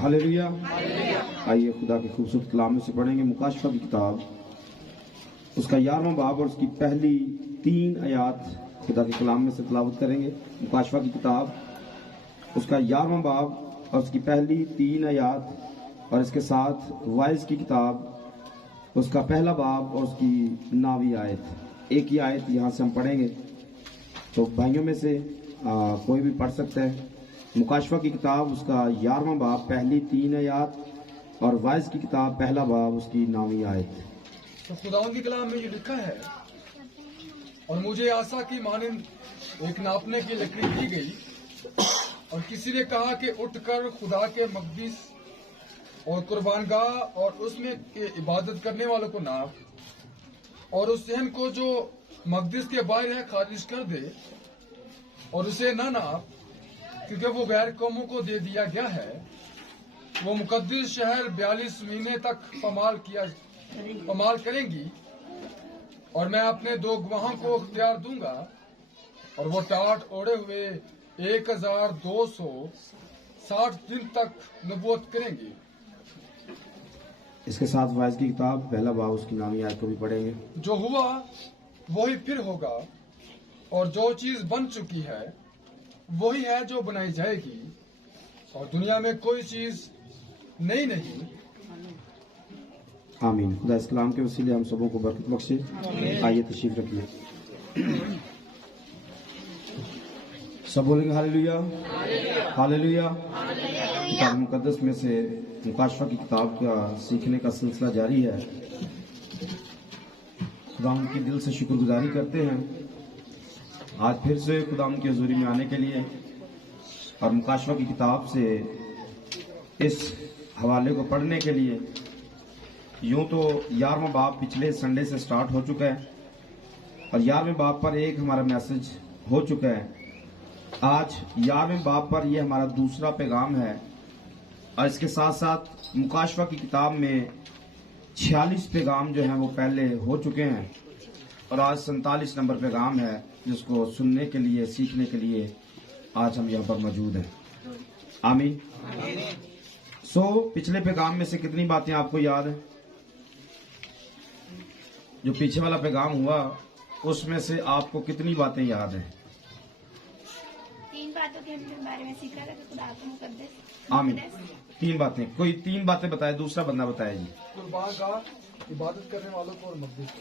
Hallelujah. आइए खुदा के खूबसूरत कलाम में से पढ़ेंगे मुकाशफा की किताब, उसका 11वां बाब और उसकी पहली 3 आयात खुदा के कलाम में से तलावत करेंगे। मुकाशफा की किताब, उसका 11वां बाब और उसकी पहली 3 आयात, और इसके साथ वाइज की किताब, उसका पहला बाब और उसकी 9वीं आयत। एक ही आयत यहाँ से हम पढ़ेंगे, तो भाइयों में से कोई भी पढ़ सकता है। मुकाशफा की किताब, उसका 11वां बाब पहली 3 आयत, और वाइज की किताब पहला बाब उसकी 9वीं आयत। तो खुदावंद की कलाम में ये लिखा है, और मुझे आशा की मानिंद एक नापने की लकड़ी दी गई, और किसी ने कहा कि उठकर खुदा के मकदस और कुर्बानगाह और उसमें के इबादत करने वालों को नाप, और उस सहन को जो मकदस के बाहर है खारिज कर दे, और उसे न नाप, क्योंकि वो गैर कौमों को दे दिया गया है। वो मुकद्दस शहर 42 महीने तक पमाल करेंगी, और मैं अपने 2 गवाहों को इख्तियार दूंगा, और वो टाट ओढ़े हुए 1260 दिन तक नबूवत करेंगी। इसके साथ वाइज की किताब पहला बाब उसकी 9वीं आयत को भी पढ़ेंगे। जो हुआ वही फिर होगा, और जो चीज बन चुकी है वही है जो बनाई जाएगी, और दुनिया में कोई चीज नई नहीं। आमीन। खुदा इस कलाम के वसीले हम सबों को बरकत बख्शे। आइए तशरीफ रखिए। सब बोलेंगे हालेलुया, हालेलुया। किताब मुकद्दस में से मुकाशफा की किताब का सीखने का सिलसिला जारी है। खुदा की दिल से शुक्रगुजारी करते हैं आज फिर से खुदा की हजूरी में आने के लिए, और मुकाशफा की किताब से इस हवाले को पढ़ने के लिए। यूं तो 11वां बाब पिछले संडे से स्टार्ट हो चुका है, और 11वें बाब पर एक हमारा मैसेज हो चुका है। आज 11वें बाब पर यह हमारा दूसरा पैगाम है, और इसके साथ साथ मुकाशफा की किताब में 46 पैगाम जो हैं वो पहले हो चुके हैं, और आज 47 नंबर पैगाम है जिसको सुनने के लिए, सीखने के लिए आज हम यहाँ पर मौजूद हैं। आमीन। पिछले पैगाम में से कितनी बातें आपको याद है? जो पीछे वाला पैगाम हुआ उसमें से आपको कितनी बातें याद हैं? 3 बातों के बारे में सीखा था, खुदा का मुकद्दस। आमीन। 3 बातें, कोई 3 बातें बताए, दूसरा बंदा बताए जी। कुर्बानगाह, इबादत करने वालों को, और मकदस को।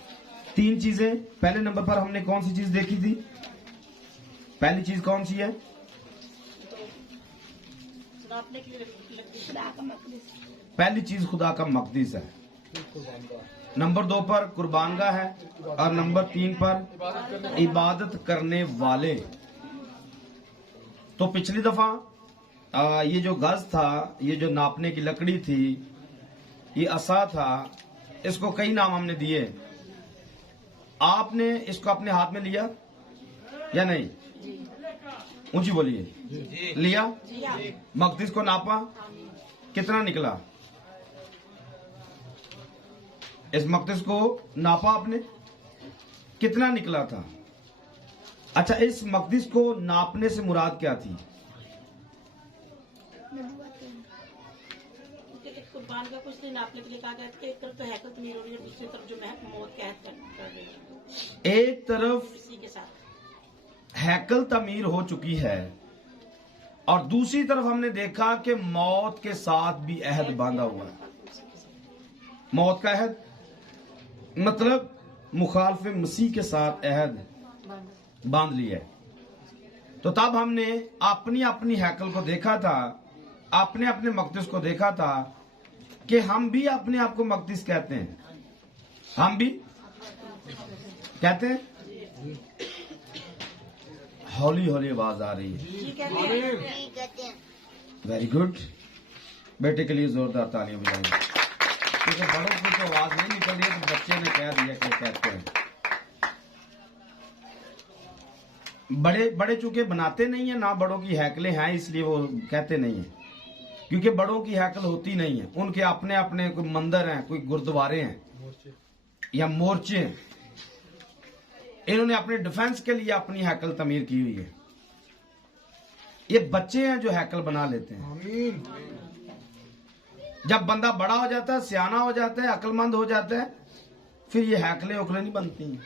3 चीजें। पहले नंबर पर हमने कौन सी चीज देखी थी? पहली चीज कौन सी है? खुदा का मकदस। पहली चीज खुदा का मकदस है। नंबर 2 पर कुर्बानगाह है, और नंबर 3 पर इबादत करने वाले। तो पिछली दफा ये जो गज था, ये जो नापने की लकड़ी थी, ये असा था, इसको कई नाम हमने दिए। आपने इसको अपने हाथ में लिया या नहीं? ऊंची बोलिए। लिया? मकदस को नापा, कितना निकला? इस मकदस को नापा आपने, कितना निकला था? अच्छा, इस मकदस को नापने से मुराद क्या थी? कुर्बान का कुछ नहीं नापने के लिए कहा गया था कि एक तरफ तो हैकल तमीर हो रही है, दूसरी तरफ जो मौत कैद कर रही है। एक तरफ इसी के साथ हैकल तमीर हो चुकी है, और दूसरी तरफ हमने देखा कि मौत के साथ भी अहद बांधा हुआ है। मौत का अहद मतलब मुखालिफ मसीह के साथ अहद बांध लिया है। तो तब हमने अपनी अपनी हैकल को देखा था, अपने अपने मकदस को देखा था, कि हम भी अपने आप को मकदस कहते हैं। हम भी कहते हैं। हौली हौली आवाज आ रही है। Very good. बेटे के लिए जोरदार तालियां बजाएंगे, क्योंकि बड़ों की तो आवाज नहीं निकल रही है, तो बच्चे ने कह दिया कि कहते हैं। बड़े चूंकि बनाते नहीं है ना, बड़ों की हैकलें हैं, इसलिए वो कहते नहीं है, क्योंकि बड़ों की हैकल होती नहीं है। उनके अपने अपने कोई मंदिर हैं, कोई गुरुद्वारे हैं या मोर्चे हैं। इन्होंने अपने डिफेंस के लिए अपनी हैकल तमीर की हुई है। ये बच्चे हैं जो हैकल बना लेते हैं। जब बंदा बड़ा हो जाता है, सियाना हो जाता है, अक्लमंद हो जाता है, फिर ये हैकलें उकलें नहीं बनती हैं,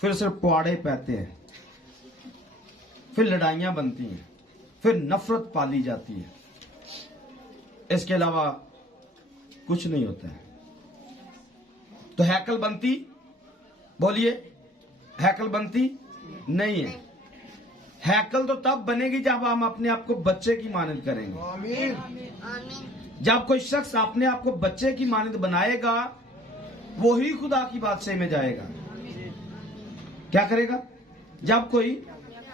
फिर सिर्फ पुआड़े पैते हैं, फिर लड़ाइयां बनती हैं, फिर नफरत पाली जाती है। इसके अलावा कुछ नहीं होता है। तो हैकल बनती, बोलिए, हैकल बनती नहीं है। हैकल तो तब बनेगी जब हम अपने आप को बच्चे की मानद करेंगे। जब कोई शख्स अपने आप को बच्चे की मानद बनाएगा, वो ही खुदा की बादशाही में जाएगा। क्या करेगा? जब कोई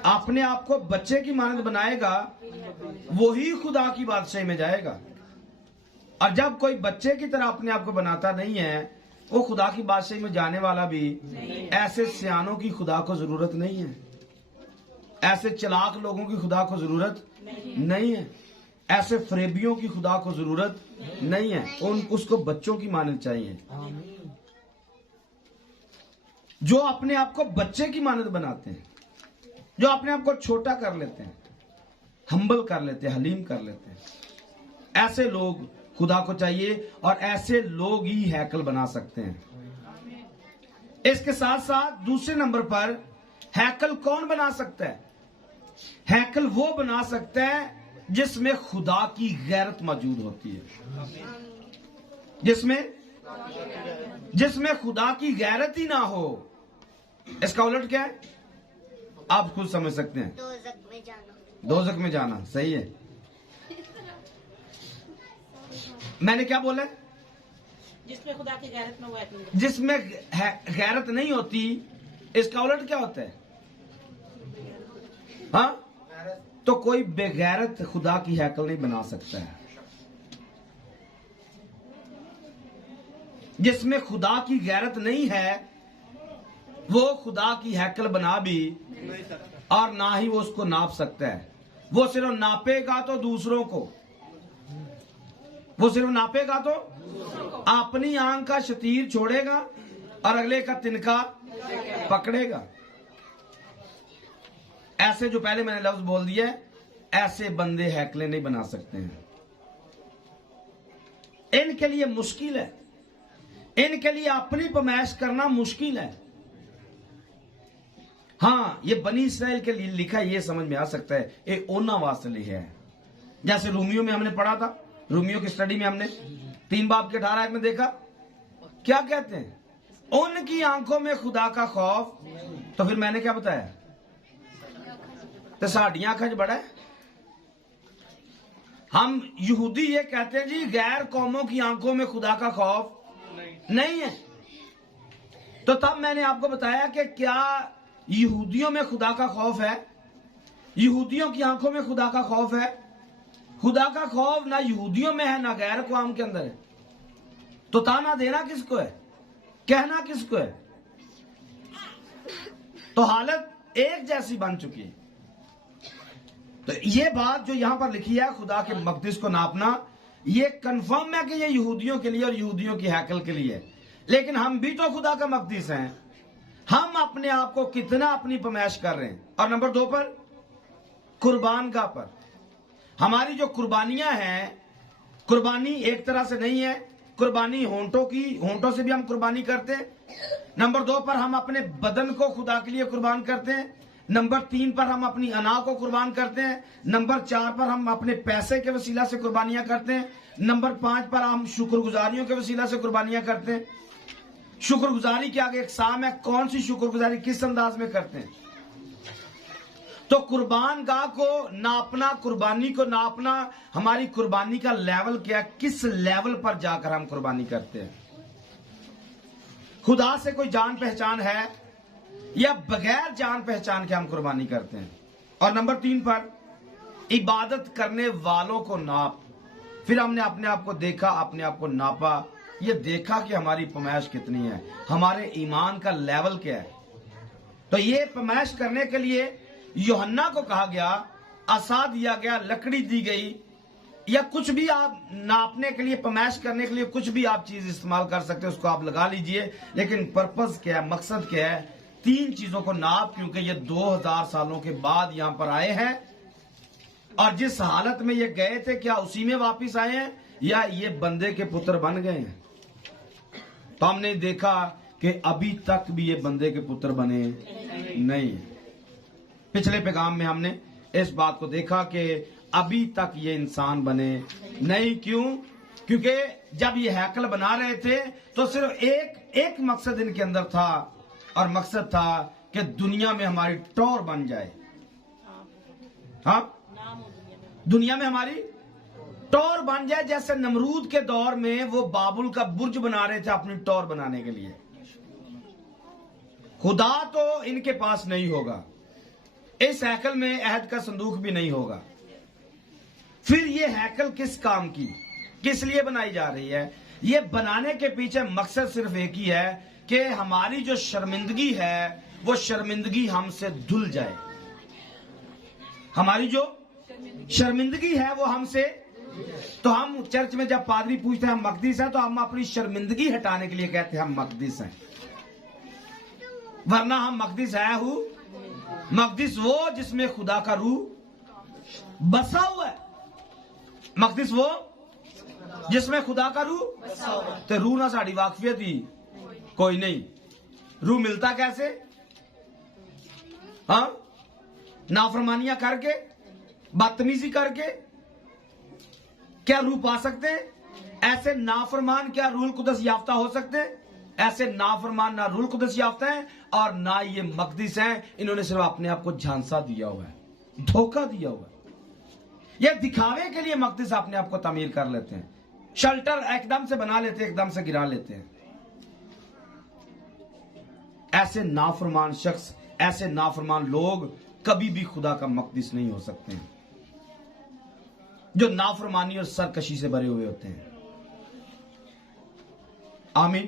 अपने आप को बच्चे की मानद बनाएगा, वो ही खुदा की बादशाही में जाएगा। और जब कोई बच्चे की तरह अपने आप को बनाता नहीं है, वो खुदा की बादशाही में जाने वाला भी। ऐसे सियानों की खुदा को जरूरत नहीं है, ऐसे चालाक लोगों की खुदा को जरूरत नहीं है, ऐसे फरेबियों की खुदा को जरूरत नहीं है। उसको बच्चों की मानद चाहिए, जो अपने आप को बच्चे की मानद बनाते हैं, जो अपने आप को छोटा कर लेते हैं, हम्बल कर लेते हैं, हलीम कर लेते हैं। ऐसे लोग खुदा को चाहिए, और ऐसे लोग ही हैकल बना सकते हैं। इसके साथ साथ दूसरे नंबर पर हैकल कौन बना सकता है? हैकल वो बना सकता है जिसमें खुदा की गैरत मौजूद होती है, जिसमें खुदा की गैरत ही ना हो। इसका उलट क्या है? आप खुद समझ सकते हैं। दोजख में जाना सही है। मैंने क्या बोला? जिसमें खुदा की गैरत में वो हैकल, जिसमें गैरत नहीं होती। इसका उलट क्या होता है? हाँ, तो कोई बेगैरत खुदा की हैकल नहीं बना सकता है। जिसमें खुदा की गैरत नहीं है, वो खुदा की हैकल बना भी, और ना ही वो उसको नाप सकता है। वो सिर्फ नापेगा तो दूसरों को, वो सिर्फ नापेगा तो अपनी आंख का शतीर छोड़ेगा और अगले का तिनका पकड़ेगा। ऐसे, जो पहले मैंने लफ्ज बोल दिया, ऐसे बंदे हैकले नहीं बना सकते हैं। इनके लिए मुश्किल है, इनके लिए अपनी पमैश करना मुश्किल है। हाँ, ये बनी इसराइल के लिए लिखा, ये समझ में आ सकता है, ये ओना वास्ते लिखा है। जैसे रोमियो में हमने पढ़ा था, रोमियो की स्टडी में हमने 3 बाब के 18 में देखा, क्या कहते हैं? उनकी आंखों में खुदा का खौफ। तो फिर मैंने क्या बताया? तो साड़ियां खज बड़ा है। हम यहूदी ये कहते हैं जी, गैर कौमों की आंखों में खुदा का खौफ नहीं है। तो तब मैंने आपको बताया कि क्या यहूदियों में खुदा का खौफ है? यहूदियों की आंखों में खुदा का खौफ है? खुदा का खौफ ना यहूदियों में है, ना गैर कौम के अंदर है। तो ताना देना किसको है? कहना किसको है? तो हालत एक जैसी बन चुकी है। तो ये बात जो यहां पर लिखी है, खुदा के मकदस को नापना, ये कंफर्म है कि ये यहूदियों के लिए और यहूदियों की हैकल के लिए है। लेकिन हम भी तो खुदा का मकदस हैं। हम अपने आप को कितना अपनी पमैश कर रहे हैं। और नंबर 2 पर कुर्बान गाह पर हमारी जो कुर्बानियां हैं, कुर्बानी एक तरह से नहीं है। कुर्बानी होंठों से भी हम कुर्बानी करते हैं। नंबर 2 पर हम अपने बदन को खुदा के लिए कुर्बान करते हैं। नंबर 3 पर हम अपनी अना को कुर्बान करते हैं। नंबर 4 पर हम अपने पैसे के वसीला से कुर्बानियां करते हैं। नंबर 5 पर हम शुक्रगुजारियों के वसीला से कुर्बानियां करते हैं। शुक्रगुजारी के आगे इकसाम है, कौन सी शुक्रगुजारी किस अंदाज में करते हैं। तो कुर्बान गाह को नापना, कुर्बानी को नापना, हमारी कुर्बानी का लेवल क्या, किस लेवल पर जाकर हम कुर्बानी करते हैं। खुदा से कोई जान पहचान है या बगैर जान पहचान के हम कुर्बानी करते हैं। और नंबर 3 पर इबादत करने वालों को नाप। फिर हमने अपने आप को देखा, अपने आप को नापा, ये देखा कि हमारी पमैश कितनी है, हमारे ईमान का लेवल क्या है। तो ये पमैश करने के लिए यूहन्ना को कहा गया, असा दिया गया, लकड़ी दी गई, या कुछ भी आप नापने के लिए, पमैश करने के लिए कुछ भी आप चीज इस्तेमाल कर सकते हैं, उसको आप लगा लीजिए। लेकिन पर्पस क्या है, मकसद क्या है? 3 चीजों को नाप, क्योंकि ये 2000 सालों के बाद यहां पर आए हैं। और जिस हालत में ये गए थे, क्या उसी में वापिस आए हैं, या ये बंदे के पुत्र बन गए हैं? तो हमने देखा कि अभी तक भी ये बंदे के पुत्र बने नहीं। पिछले पैगाम में हमने इस बात को देखा कि अभी तक ये इंसान बने नहीं। क्यों? क्योंकि जब ये हैकल बना रहे थे तो सिर्फ एक मकसद इनके अंदर था, और मकसद था कि दुनिया में हमारी टॉर बन जाए। हाँ, दुनिया में हमारी टॉर बन जाए। जैसे नमरूद के दौर में वो बाबुल का बुर्ज बना रहे थे अपनी टॉर बनाने के लिए। खुदा तो इनके पास नहीं होगा, इस हैकल में अहद का संदूक भी नहीं होगा। फिर ये हैकल किस काम की, किस लिए बनाई जा रही है? ये बनाने के पीछे मकसद सिर्फ एक ही है कि हमारी जो शर्मिंदगी है वो शर्मिंदगी हमसे धुल जाए। हमारी जो शर्मिंदगी है वो हमसे, तो हम चर्च में जब पादरी पूछते हैं हम मकदीस हैं, तो हम अपनी शर्मिंदगी हटाने के लिए कहते हैं हम मकदीस हैं। वरना हम मकदीस है हूं, मकदीस वो जिसमें खुदा का रूह बसा हुआ है। मकदीस वो जिसमें खुदा का रूह, तो रूह ना साड़ी वाकफियत ही कोई नहीं। रूह मिलता कैसे? हाँ, नाफरमानियां करके, बदतमीजी करके क्या रूह पा सकते हैं? ऐसे नाफरमान क्या रूहुल कुदस याफ्ता हो सकते हैं? ऐसे नाफरमान ना रूहुल कुदस याफ्ता है और ना ये मकदीस हैं। इन्होंने सिर्फ अपने आप को झांसा दिया हुआ है, धोखा दिया हुआ है। ये दिखावे के लिए मकदीस अपने आप को तामीर कर लेते हैं, शेल्टर एकदम से बना लेते हैं, एकदम से गिरा लेते हैं। ऐसे नाफरमान शख्स, ऐसे नाफरमान लोग कभी भी खुदा का मकदीस नहीं हो सकते हैं, जो नाफरमानी और सरकशी से भरे हुए होते हैं। आमीन।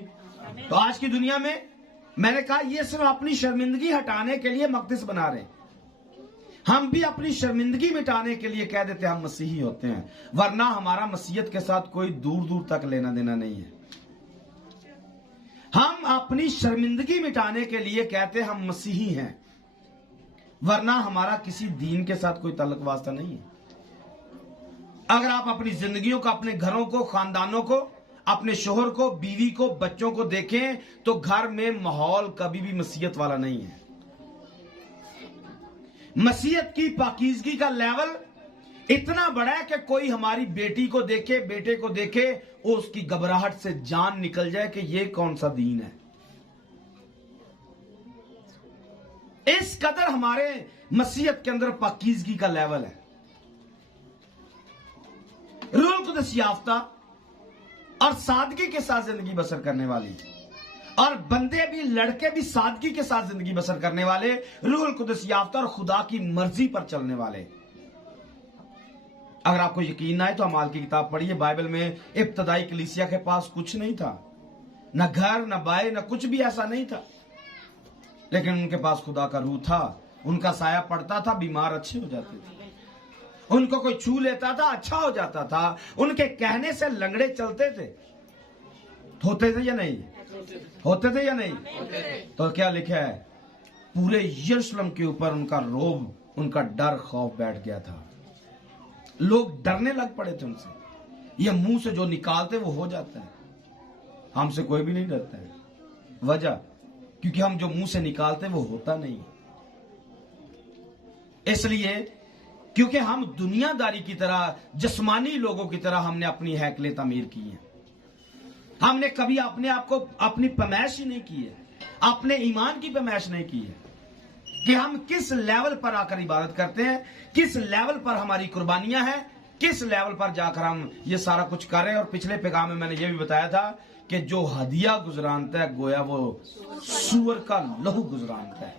तो आज की दुनिया में मैंने कहा ये सिर्फ अपनी शर्मिंदगी हटाने के लिए मकदीस बना रहे हैं। हम भी अपनी शर्मिंदगी मिटाने के लिए कह देते हैं हम मसीही होते हैं, वरना हमारा मसीहत के साथ कोई दूर दूर तक लेना देना नहीं है। हम अपनी शर्मिंदगी मिटाने के लिए कहते हैं हम मसीही हैं, वरना हमारा किसी दीन के साथ कोई ताल्लुक वास्ता नहीं है। अगर आप अपनी जिंदगियों को, अपने घरों को, खानदानों को, अपने शोहर को, बीवी को, बच्चों को देखें तो घर में माहौल कभी भी मसीहत वाला नहीं है। मसीहत की पाकीज़गी का लेवल इतना बड़ा है कि कोई हमारी बेटी को देखे, बेटे को देखे, वो उसकी घबराहट से जान निकल जाए कि ये कौन सा दीन है। इस कदर हमारे मसीहत के अंदर पाकीज़गी का लेवल है। रूहुल कुदस याफ्ता और सादगी के साथ जिंदगी बसर करने वाली, और बंदे भी, लड़के भी सादगी के साथ जिंदगी बसर करने वाले, रूहुल कुदस याफ्ता और खुदा की मर्जी पर चलने वाले। अगर आपको यकीन ना है तो अमाल की किताब पढ़िए। बाइबल में इब्तदाई कलीसिया के पास कुछ नहीं था, न घर, न बाय, न कुछ भी ऐसा नहीं था, लेकिन उनके पास खुदा का रूह था। उनका साया पड़ता था, बीमार अच्छे हो जाते थे। उनको कोई छू लेता था, अच्छा हो जाता था। उनके कहने से लंगड़े चलते थे। होते थे या नहीं? होते थे या नहीं? तो क्या लिखा है? पूरे यरूशलेम के ऊपर उनका रोब, उनका डर, खौफ बैठ गया था। लोग डरने लग पड़े थे उनसे। ये मुंह से जो निकालते वो हो जाता है। हमसे कोई भी नहीं डरता है। वजह, क्योंकि हम जो मुंह से निकालते वो होता नहीं। इसलिए क्योंकि हम दुनियादारी की तरह, जिस्मानी लोगों की तरह हमने अपनी हैकलें तामीर की हैं। हमने कभी अपने आप को अपनी पैमाइश ही नहीं की है, अपने ईमान की पैमाइश नहीं की है कि हम किस लेवल पर आकर इबादत करते हैं, किस लेवल पर हमारी कुर्बानियां हैं, किस लेवल पर जाकर हम ये सारा कुछ कर रहे हैं। और पिछले पैगाम में मैंने ये भी बताया था कि जो हदिया गुजरानता है गोया वो सूअर का लहू गुजरानता है।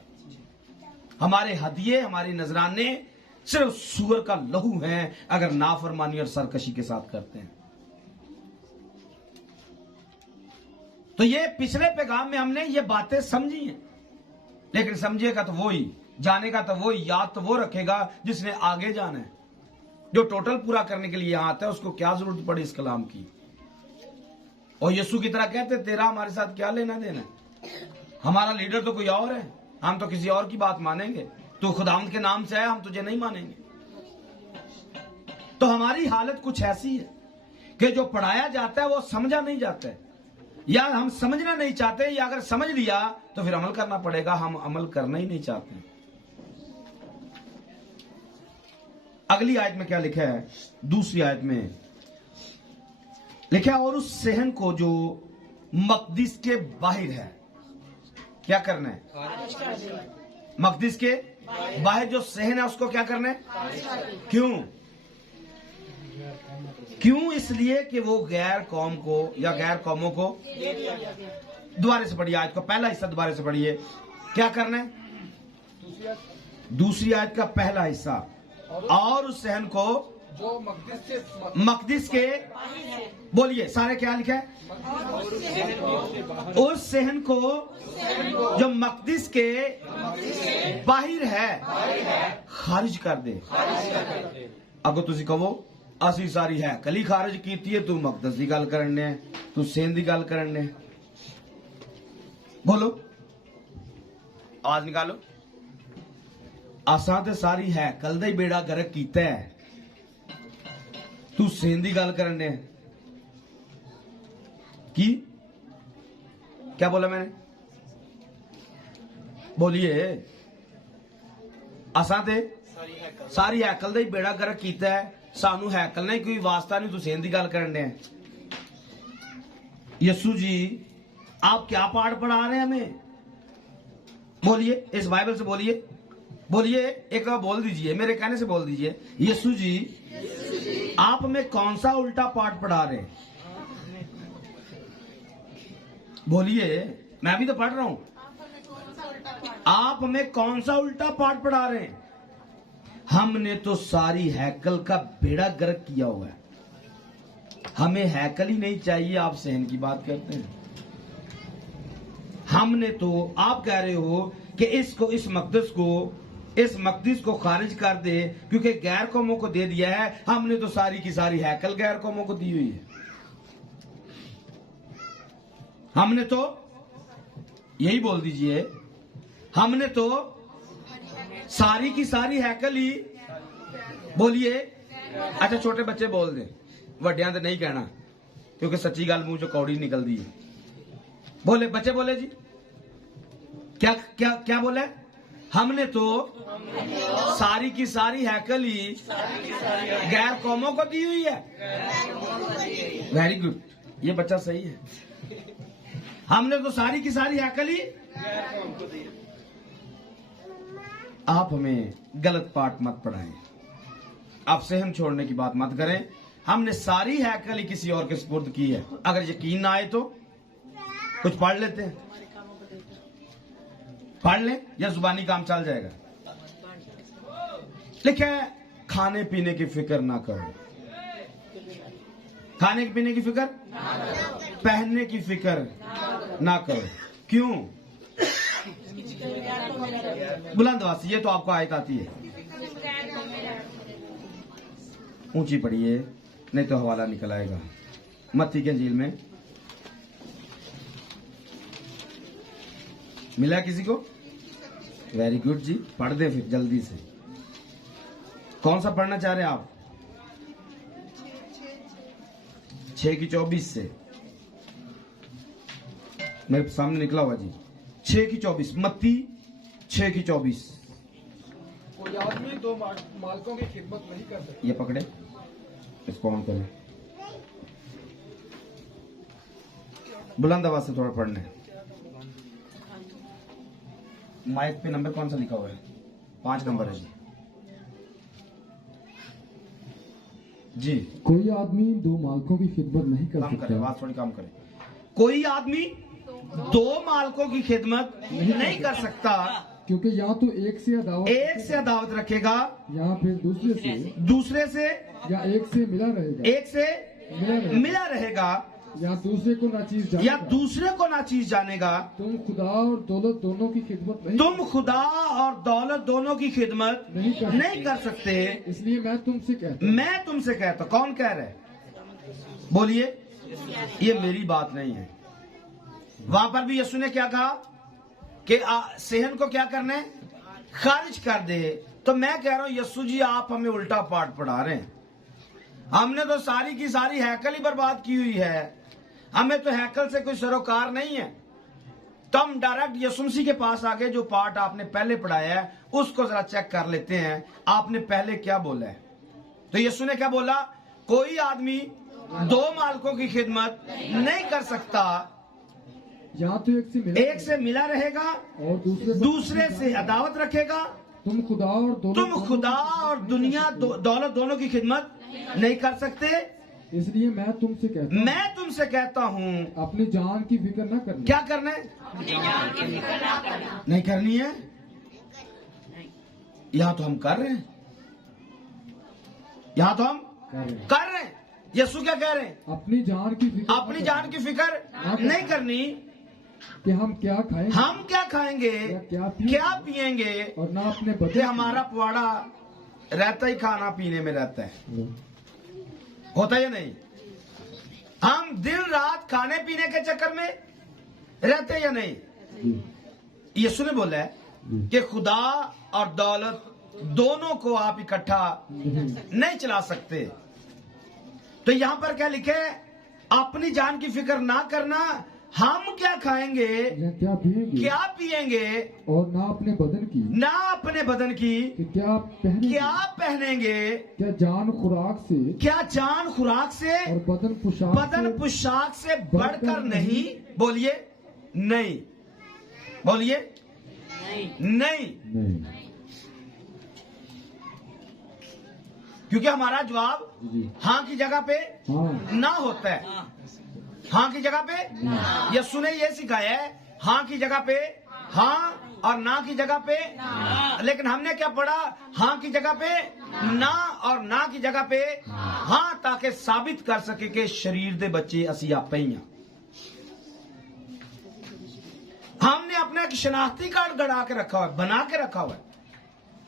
हमारे हदिये, हमारी नजराने सिर्फ सूअर का लहू है अगर नाफरमानी और सरकशी के साथ करते हैं। तो ये पिछले पैगाम में हमने ये बातें समझी हैं, लेकिन समझिएगा तो वो ही, जानेगा तो वो ही, याद तो वो रखेगा जिसने आगे जाना है। जो टोटल पूरा करने के लिए यहां आता है उसको क्या जरूरत पड़ी इस कलाम की। और यीशु की तरह कहते तेरा हमारे साथ क्या लेना देना, हमारा लीडर तो कोई और है, हम तो किसी और की बात मानेंगे। तो खुदावंद के नाम से है, हम तुझे नहीं मानेंगे। तो हमारी हालत कुछ ऐसी है कि जो पढ़ाया जाता है वो समझा नहीं जाता है, या हम समझना नहीं चाहते, या अगर समझ लिया तो फिर अमल करना पड़ेगा। हम अमल करना ही नहीं चाहते। अगली आयत में क्या लिखा है? दूसरी आयत में लिखा है, और उस सहन को जो मकदिस के बाहर है, क्या करना है? मकदिस के बाहर जो सहन है उसको क्या करना है? क्यों? क्यों? इसलिए कि वो गैर कौम को या गैर कौमों को, दोबारा से पढ़िए आयत को, पहला हिस्सा दोबारा से पढ़िए। क्या करना है? दूसरी आयत का पहला हिस्सा, और उस सहन को जो मकदिस के, बोलिए सारे, क्या लिखा है? उस सहन को जो मकदिस के बाहर है खारिज कर दे। अगर तुसी कहो असी सारी है कली खारिज कीती है, तू मकदस की गल करने है, तू सेन की गल करने, बोलो आवाज निकालो। असा ते सारी है कल दा ही बेड़ा गर्क कीता है, तू सेन की गल करने। की क्या बोला मैंने? बोलिए। असा ते सारी हैकल दा ही बेड़ा गर्क कीता है, सानू हैकल ने कोई वास्ता नहीं, तू सेन की गल करने। यीशु जी आप क्या पाठ पढ़ा रहे हैं हमें? बोलिए, इस बाइबल से बोलिए, बोलिए एक बार बोल दीजिए, मेरे कहने से बोल दीजिए। यीशु जी आप हमें कौन सा उल्टा पाठ पढ़ा रहे हैं? बोलिए, मैं भी तो पढ़ रहा हूं। आप हमें कौन सा उल्टा पाठ पढ़ा रहे हैं? हमने तो सारी हैकल का बेड़ा गर्क किया हुआ है, हमें हैकल ही नहीं चाहिए, आप सहन की बात करते हैं। हमने तो, आप कह रहे हो कि इसको, इस मकदस को खारिज कर दे क्योंकि गैर कौमों को दे दिया है। हमने तो सारी की सारी हैकल गैर कौमों को दी हुई है। हमने तो, यही बोल दीजिए, हमने तो सारी की सारी हैकल ही, बोलिए। अच्छा छोटे बच्चे बोल दे, वड्डियां तो नहीं कहना क्योंकि सच्ची गल मुंह चो कौड़ी निकल दी है। बोले बच्चे, बोले जी, क्या क्या क्या बोले? हमने तो सारी की सारी हैकल ही गैर कौमों को दी हुई है। वेरी गुड, ये बच्चा सही है। हमने तो सारी की सारी हैकल ही, आप हमें गलत पाठ मत पढ़ाएं, आप सहम छोड़ने की बात मत करें। हमने सारी हैकल ही किसी और के सुपुर्द की है। अगर यकीन ना आए तो कुछ पढ़ लेते हैं, पढ़ लें या जुबानी काम चल जाएगा। लिखा है खाने पीने की फिक्र ना करो, खाने पीने की फिक्र, पहनने की फिक्र ना करो। क्यों? बुलंद आवाज से, ये तो आपको आयत आती है, ऊंची पढ़िए नहीं तो हवाला निकल आएगा। मत्ती के इंजील में मिला किसी को? वेरी गुड जी, पढ़ दे फिर जल्दी से। कौन सा पढ़ना चाह रहे हैं आप? 6 की 24 से मेरे सामने निकला हुआ जी, 6 की 24, मत्ती 6 की 24। कोई आदमी दो मालकों की खिदमत नहीं कर सकता। ये पकड़े, इसको ऑन करें, बुलंद आवाज से थोड़ा पढ़ना है। माइक पे नंबर कौन सा लिखा हुआ है? 5 नंबर है जी। जी, कोई आदमी दो मालकों की खिदमत नहीं कर काम करे, सकता आवाज थोड़ी काम करे। कोई आदमी 2 मालकों की खिदमत नहीं कर सकता, क्योंकि या तो एक से अदावत रखेगा या फिर दूसरे से, या एक से मिला रहेगा या दूसरे को नाचीज जानेगा। तुम खुदा और दौलत दोनों की खिदमत नहीं कर सकते। इसलिए मैं तुमसे कहता कौन कह रहे? बोलिए, ये मेरी बात नहीं है। वहां पर भी यीशु ने क्या कहा कि सेहन को क्या करना है? खारिज कर दे। तो मैं कह रहा हूं यीशु जी आप हमें उल्टा पाठ पढ़ा रहे हैं। हमने तो सारी की सारी हैकल ही बर्बाद की हुई है, हमें तो हैकल से कोई सरोकार नहीं है। तो हम डायरेक्ट यीशु मसीह के पास आके जो पार्ट आपने पहले पढ़ाया है उसको जरा चेक कर लेते हैं। आपने पहले क्या बोला है? तो यीशु ने क्या बोला? कोई आदमी 2 मालिकों की खिदमत नहीं कर सकता, या तो एक से मिला रहेगा और दूसरे से अदावत रखेगा। तुम खुदा और दुनिया दौलत दोनों की खिदमत नहीं कर सकते। इसलिए मैं तुमसे कहता हूँ अपनी जान की फिक्र न करना। क्या करना है? नहीं करनी है। यहाँ तो हम कर रहे हैं, यहाँ तो हम कर रहे हैं। यीशु क्या कह रहे हैं? अपनी जान की फिक्र नहीं करनी कि हम क्या खाएंगे, क्या पिएंगे, और ना अपने बदन। हमारा पवाड़ा रहता ही खाना पीने में रहता है, होता है या नहीं? हम दिन रात खाने पीने के चक्कर में रहते हैं या नहीं? यीशु ने बोला है कि खुदा और दौलत दोनों को आप इकट्ठा नहीं चला सकते। तो यहां पर क्या लिखे? अपनी जान की फिक्र ना करना, हम क्या खाएंगे, क्या पिएंगे, और ना अपने बदन की कि क्या पहनेंगे, क्या जान खुराक से और बदन पोशाक से बढ़कर नहीं। बोलिए नहीं, बोलिए नहीं। क्योंकि हमारा जवाब हाँ की जगह पे ना होता है। हाँ की जगह पे यीशु ने ये सिखाया है, हाँ की जगह पे हाँ और ना की जगह पे। लेकिन हमने क्या पढ़ा? हाँ की जगह पे ना और ना की जगह पे हाँ, ताकि साबित कर सके कि शरीर दे बच्चे असी आपे ही हैं। हमने अपना एक शनाख्ती कार्ड गड़ा के रखा हुआ है, बना के रखा हुआ है।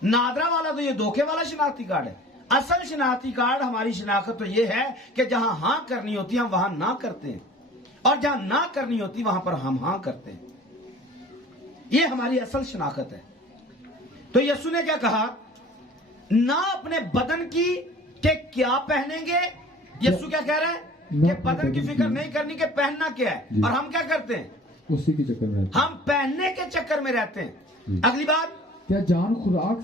नादरा वाला तो ये धोखे वाला शनाख्ती कार्ड है। असल शनाख्ती कार्ड, हमारी शनाख्त तो ये है कि जहां हाँ करनी होती है हम वहां ना करते हैं, और जहां ना करनी होती वहां पर हम हाँ करते हैं। ये हमारी असल शनाख्त है। तो यीशु ने क्या कहा? ना अपने बदन की के क्या पहनेंगे। यीशु क्या कह रहे हैं? कि बदन की फिक्र नहीं करनी कि पहनना क्या है। और हम क्या करते हैं? उसी के चक्कर में हम पहनने के चक्कर में रहते हैं। अगली बात, क्या जान खुराक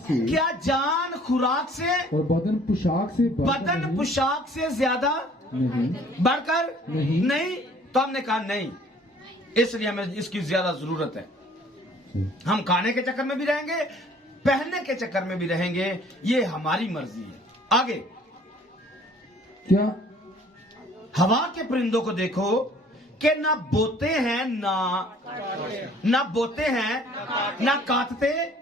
से और बदन पोशाक से ज्यादा बढ़कर नहीं। तो हमने कहा नहीं, इसलिए हमें इसकी ज्यादा जरूरत है। हम खाने के चक्कर में भी रहेंगे, पहनने के चक्कर में भी रहेंगे, ये हमारी मर्जी है। आगे, क्या हवा के परिंदों को देखो कि ना बोते हैं ना काटते,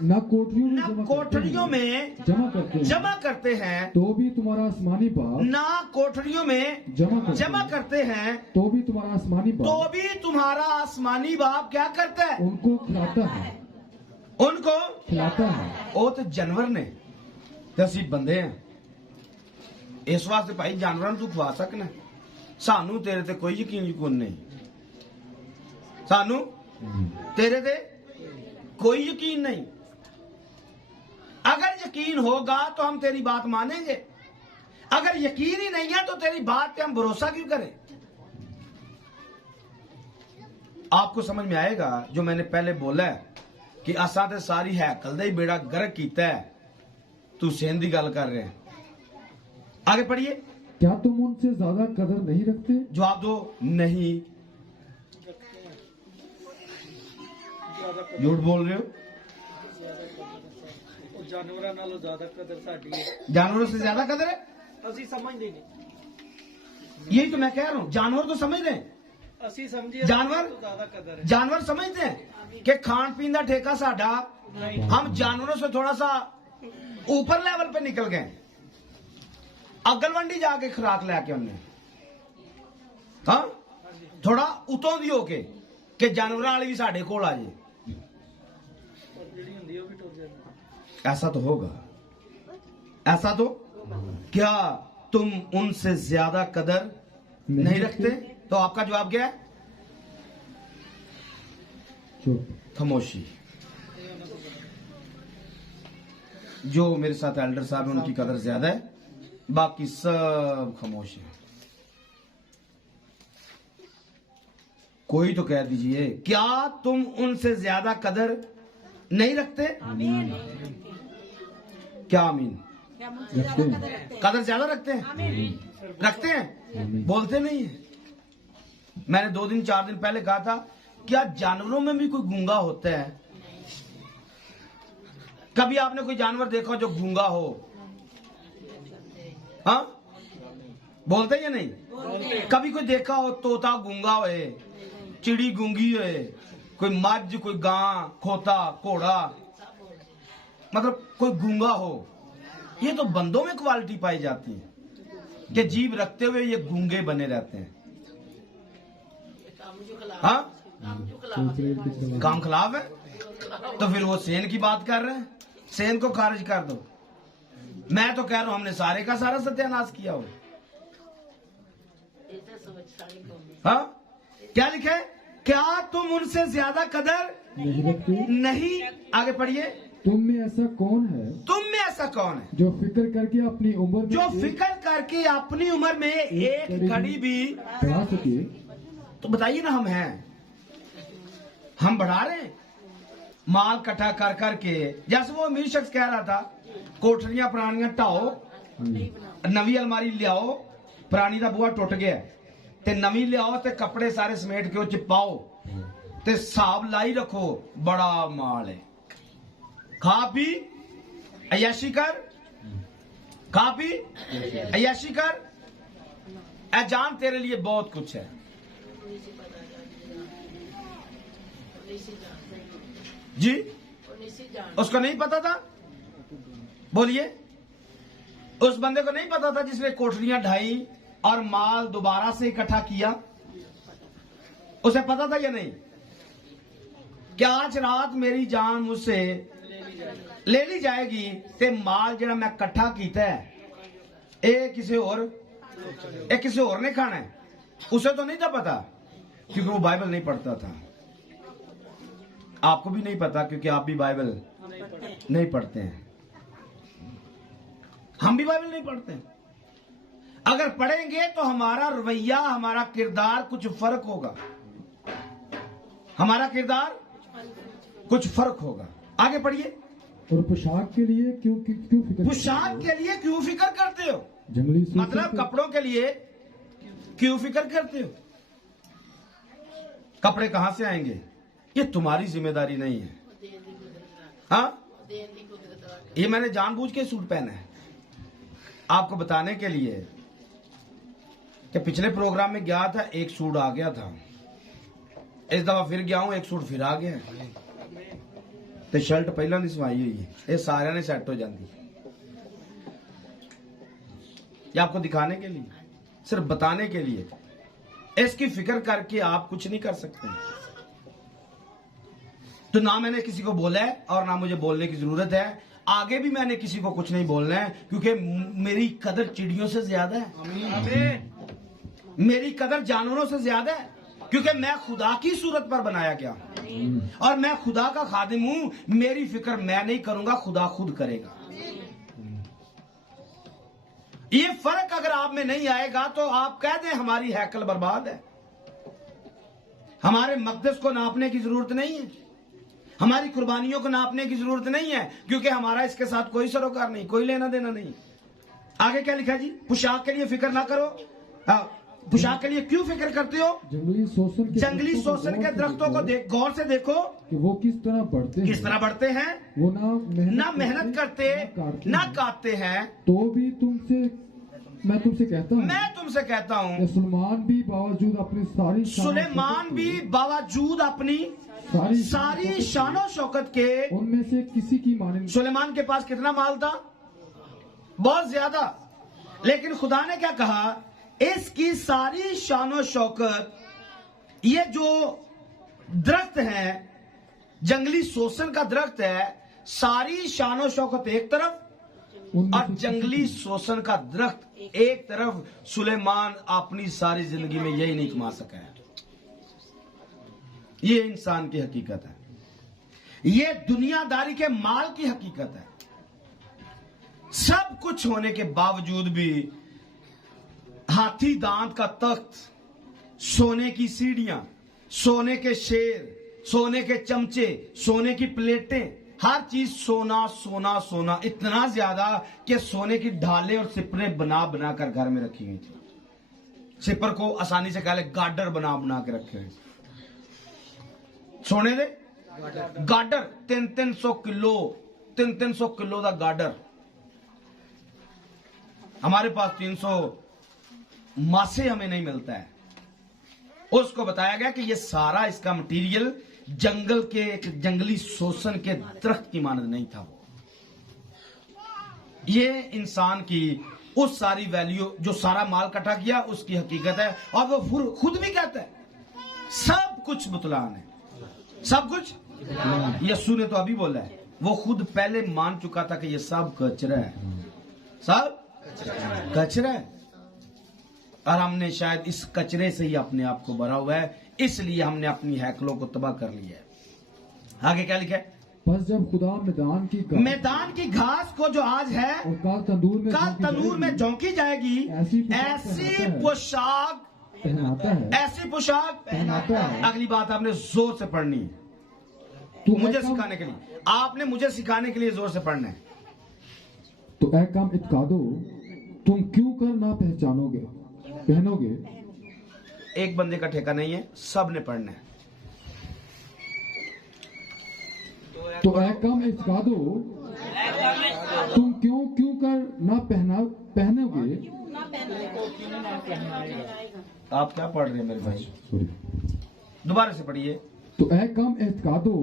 ना कोठरियों में जमा करते हैं, तो भी तुम्हारा आसमानी बाप। ना कोठरियों में जमा करते हैं, तो भी तुम्हारा आसमानी बाप क्या करता है? उनको खिलाता है। वो तो जानवर ने, असी बंदे हैं। इस वास्ते भाई जानवर तू खवा सकना, सानू तेरे ते कोई यकीन नहीं। सानू तेरे ते कोई यकीन नहीं। अगर यकीन होगा तो हम तेरी बात मानेंगे, अगर यकीन ही नहीं है तो तेरी बात पे हम भरोसा क्यों करें? आपको समझ में आएगा जो मैंने पहले बोला है कि असा ते सारी हैकल दा ही बेड़ा गर्क कीता है, तू सेन दी गल कर रहे हैं। आगे पढ़िए। क्या तुम उनसे ज्यादा कदर नहीं रखते? जवाब दो, नहीं। झूठ बोल रहे हो। जानवरों नालों ज्यादा कदर साडी है। जानवरों से ज्यादा कदर है? ਅਸੀਂ समझते नहीं। यही तो मैं कह रहा हूँ, जानवर तो समझ रहे हैं। ਅਸੀਂ समझिए जानवर तो ज्यादा कदर है। जानवर समझते हैं कि खान पीन का ठेका साडा। हम जानवरों से थोड़ा सा ऊपर लेवल पे निकल गए। अगलवंडी जाके खुराक लेके हमने, हाँ, थोड़ा उतों दी होके कि जानवरों वाली भी साढ़े कोल आ जाए। ऐसा तो होगा, ऐसा तो। क्या तुम उनसे ज्यादा कदर नहीं रखते? तो आपका जवाब क्या है? खामोशी। जो मेरे साथ एल्डर साहब हैं उनकी कदर ज्यादा है, बाकी सब खामोश है। कोई तो कह दीजिए, क्या तुम उनसे ज्यादा कदर नहीं रखते? क्या आमीन? क्या मुझसे ज्यादा कदर रखते हैं? कदर ज्यादा रखते हैं? रखते हैं, बोलते नहीं है। मैंने 2 दिन 4 दिन पहले कहा था, क्या जानवरों में भी कोई गूंगा होता है? कभी आपने कोई जानवर देखा जो गूंगा हो? हाँ, बोलते या नहीं? कभी कोई देखा हो तोता गूंगा होए, चिड़ी गूंगी होए, कोई मज्ज, कोई गां, खोता, घोड़ा, मतलब कोई गूंगा हो? ये तो बंदों में क्वालिटी पाई जाती है कि जीभ रखते हुए ये गूंगे बने रहते हैं। हाँ, काम खिलाफ है तो फिर वो सेन की बात कर रहे हैं, सेन को खारिज कर दो। मैं तो कह रहा हूं हमने सारे का सारा सत्यानाश किया हो। हाँ, क्या लिखा है? क्या तुम उनसे ज्यादा कदर नहीं रखते? नहीं, आगे पढ़िए। तुम में ऐसा कौन है तुम में ऐसा कौन है जो फिक्र करके अपनी उम्र में जो एक फिक्र करके अपनी उम्र में एक घड़ी भी बढ़ा सके? तो बताइए ना, हम हैं, हम बढ़ा रहे हैं माल इकट्ठा कर करके। जैसे वो अमीर शख्स कह रहा था, कोठरियां पुरानियां ढाओ, नवी अलमारी लियाओ, पुरानी दा बुआ टुट गया ते नवी लियाओ ते कपड़े सारे समेट के पाओ ते हिसाब लाई रखो, बड़ा माल है। खा पी अय्याशी कर, खा पी अय्याशी कर, ऐ जान तेरे लिए बहुत कुछ है। जी, उसको नहीं पता था? बोलिए, उस बंदे को नहीं पता था जिसने कोठरियां ढाई और माल दोबारा से इकट्ठा किया? उसे पता था या नहीं? क्या आज रात मेरी जान मुझसे ले ली जाएगी ते माल जरा मैं इकट्ठा किया है ए किसी और ने खाना है? उसे तो नहीं था पता क्योंकि वो बाइबल नहीं पढ़ता था। आपको भी नहीं पता क्योंकि आप भी बाइबल नहीं पढ़ते हैं, हम भी बाइबल नहीं पढ़ते हैं। अगर पढ़ेंगे तो हमारा रवैया, हमारा किरदार कुछ फर्क होगा, हमारा किरदार कुछ फर्क होगा। आगे पढ़िए। और पोशाक के लिए क्यों फिक्र? पोशाक के लिए क्यों फिक्र करते हो? जंगली सूअर मतलब कपड़ों के लिए क्यों फिक्र करते हो? कपड़े कहां से आएंगे? ये तुम्हारी जिम्मेदारी नहीं है। हाँ, ये मैंने जानबूझ के सूट पहना है आपको बताने के लिए कि पिछले प्रोग्राम में गया था, एक सूट आ गया था, इस दफा फिर गया हूं, एक सूट फिर आ गया तो शर्ट पहला नहीं सवाई हुई है, ये सारे ने सेट हो जाती। ये आपको दिखाने के लिए, सिर्फ बताने के लिए। इसकी फिक्र करके आप कुछ नहीं कर सकते। तो ना मैंने किसी को बोला है और ना मुझे बोलने की जरूरत है। आगे भी मैंने किसी को कुछ नहीं बोलना है क्योंकि मेरी कदर चिड़ियों से ज्यादा है, मेरी कदर जानवरों से ज्यादा है, क्योंकि मैं खुदा की सूरत पर बनाया गया और मैं खुदा का खादिम हूं। मेरी फिक्र मैं नहीं करूंगा, खुदा खुद करेगा। ये फर्क अगर आप में नहीं आएगा तो आप कह दें हमारी हैकल बर्बाद है। हमारे मकदस को नापने की जरूरत नहीं है, हमारी कुर्बानियों को नापने की जरूरत नहीं है, क्योंकि हमारा इसके साथ कोई सरोकार नहीं, कोई लेना देना नहीं। आगे क्या लिखा जी? पोशाक के लिए फिक्र ना करो। पोशाक के लिए क्यों फिक्र करते हो? जंगली शोषण के दरख्तों को गौर से देखो कि वो किस तरह बढ़ते हैं। वो ना मेहनत करते, ना काटते हैं। तो भी मैं तुमसे कहता हूँ सुलेमान भी बावजूद अपनी सारी शानो शौकत के उनमें से किसी की माने। सुलेमान के पास कितना माल था? बहुत ज्यादा। लेकिन खुदा ने क्या कहा? इसकी सारी शानो शौकत, ये जो दरख्त है, जंगली शोषण का दरख्त है, सारी शानो शौकत एक तरफ और जंगली शोषण का दरख्त एक तरफ। सुलेमान अपनी सारी जिंदगी में यही नहीं कमा सका है। ये इंसान की हकीकत है, ये दुनियादारी के माल की हकीकत है। सब कुछ होने के बावजूद भी हाथी दांत का तख्त, सोने की सीढ़ियां, सोने के शेर, सोने के चमचे, सोने की प्लेटें, हर चीज सोना सोना सोना, इतना ज्यादा कि सोने की ढाले और सिपरे बना बना कर घर में रखी गई थी। सिपर को आसानी से कह ले गाडर बना बना के रखे हुए सोने दे गाडर, 300 किलो 300 किलो का गाडर। हमारे पास 300 मासे हमें नहीं मिलता है। उसको बताया गया कि ये सारा इसका मटेरियल जंगल के एक जंगली शोषण के दरख्त की मानद नहीं था। ये इंसान की उस सारी वैल्यू जो सारा माल इकट्ठा किया उसकी हकीकत है। और वो खुद भी कहता है सब कुछ बुतलान है, सब कुछ। यस्सु ने तो अभी बोला है, वो खुद पहले मान चुका था कि ये सब कचरा है, सब कचरा है। और हमने शायद इस कचरे से ही अपने आप को भरा हुआ है, इसलिए हमने अपनी हैकलों को तबाह कर लिया है। आगे क्या लिखा है? बस जब खुदा मैदान की घास को जो आज है और कल तंदूर में झोंकी जाएगी, ऐसी पोशाक पहनाता है, ऐसी पोशाक पहनाता है। अगली बात आपने जोर से पढ़नी है, मुझे सिखाने के लिए। आपने मुझे सिखाने के लिए जोर से पढ़ना है। तो ऐ काम इत्कादो, तुम क्यों कर ना पहनोगे। एक बंदे का ठेका नहीं है, सब ने पढ़ना है। तो ऐ काम इत्कादो, तुम क्यों कर ना पहनोगे। आप क्या पढ़ रहे हैं मेरे भाई? दोबारा से पढ़िए। तो ऐ काम इत्कादो,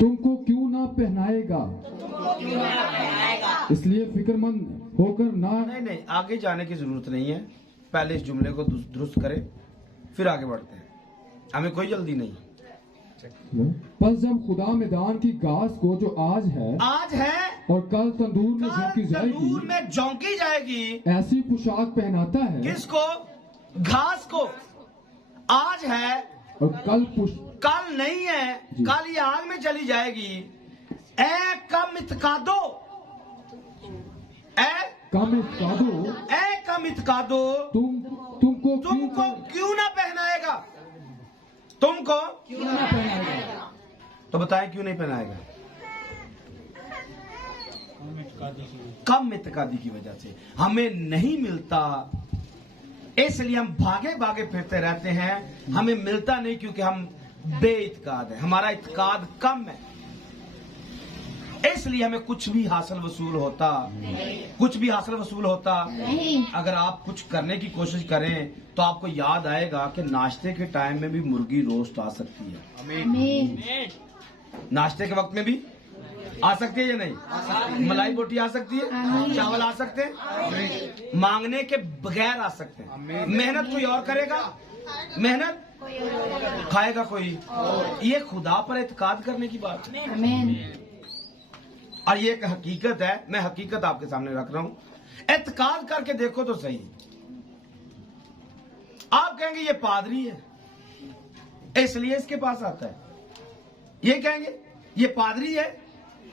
तुमको क्यों ना पहनाएगा, इसलिए फिक्रमंद होकर ना। नहीं, आगे जाने की जरूरत नहीं है। पहले इस जुमले को दुरुस्त करें, फिर आगे बढ़ते हैं। हमें कोई जल्दी नहीं। बस जब खुदा मैदान की घास को जो आज है और कल तंदूर में झोंकी जाएगी, ऐसी पोशाक पहनाता है। किसको? घास को। आज है और कल नहीं है, कल ये आग में चली जाएगी। ए कम इत्कादो, तुमको क्यों ना पहनाएगा, तुमको क्यों ना पहनाएगा। तो बताएं क्यों नहीं पहनाएगा? कम इत्कादी की वजह से हमें नहीं मिलता, इसलिए हम भागे भागे फिरते रहते हैं। हमें मिलता नहीं क्योंकि हम बेइत्काद है, हमारा इत्काद कम है, इसलिए हमें कुछ भी हासिल वसूल होता नहीं। अगर आप कुछ करने की कोशिश करें तो आपको याद आएगा कि नाश्ते के टाइम में भी मुर्गी रोस्ट आ सकती है। नाश्ते के वक्त में भी आ सकती है या नहीं? मलाई बोटी आ सकती है, चावल आ सकते हैं, मांगने के बगैर आ सकते हैं। मेहनत कोई और करेगा, मेहनत खाएगा कोई। ये खुदा पर इत्काद करने की बात है। और ये एक हकीकत है, मैं हकीकत आपके सामने रख रहा हूं। इत्काद करके देखो तो सही। आप कहेंगे ये पादरी है इसलिए इसके पास आता है, ये कहेंगे ये पादरी है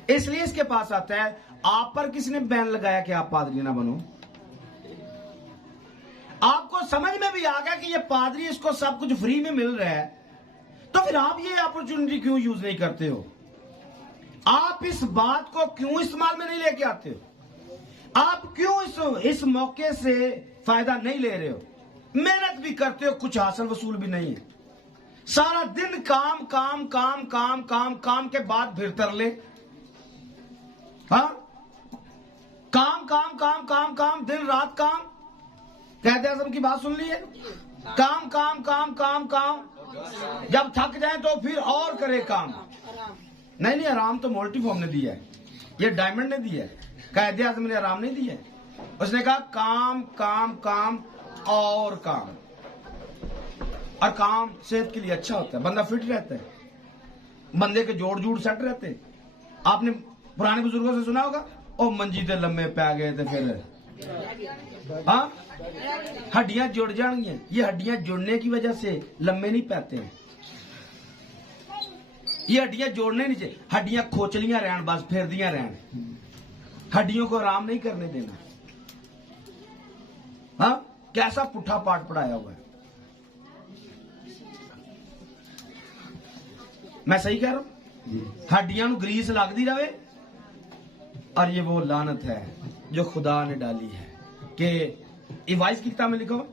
इसलिए इसके पास आता है। आप पर किसने बैन लगाया कि आप पादरी ना बनो? आपको समझ में भी आ गया कि ये पादरी, इसको सब कुछ फ्री में मिल रहा है, तो फिर आप ये अपॉर्चुनिटी क्यों यूज नहीं करते हो? आप इस बात को क्यों इस्तेमाल में नहीं लेके आते हो? आप क्यों इस मौके से फायदा नहीं ले रहे हो? मेहनत भी करते हो, कुछ हासिल वसूल भी नहीं है। सारा दिन काम काम काम काम काम काम के बाद फिर तरले। हाँ, काम काम काम काम काम, दिन रात काम। कहते आज़म की बात सुन ली है? काम काम काम काम काम, जब थक जाए तो फिर और करे काम। नहीं, आराम तो मोल्टी फॉर्म ने दिया है, ये डायमंड ने दिया है। कायदे आज़म ने आराम नहीं दिया है। उसने कहा काम काम काम और काम। और काम सेहत के लिए अच्छा होता है, बंदा फिट रहता है, बंदे के जोड़ जूड़ सेट रहते हैं। आपने पुराने बुजुर्गों से सुना होगा, ओ मंजी दे लम्बे पै गए थे फिर। हाँ, हड्डियां जुड़ जाएंगी। ये हड्डियां जुड़ने की वजह से लम्बे नहीं पैते हैं। ये हड्डियां जोड़ने नहीं चाहिए, हड्डियां खोचलियां रहन, बस फिरदियां रहन। हड्डियों को आराम नहीं करने देना। हाँ, कैसा पुट्ठा पाठ पढ़ाया हुआ है। मैं सही कह रहा हूं? हड्डियां ਨੂੰ ग्रीस लगती रहे। और ये वो लानत है जो खुदा ने डाली है कि वाइस की किताब में लिखा हुआ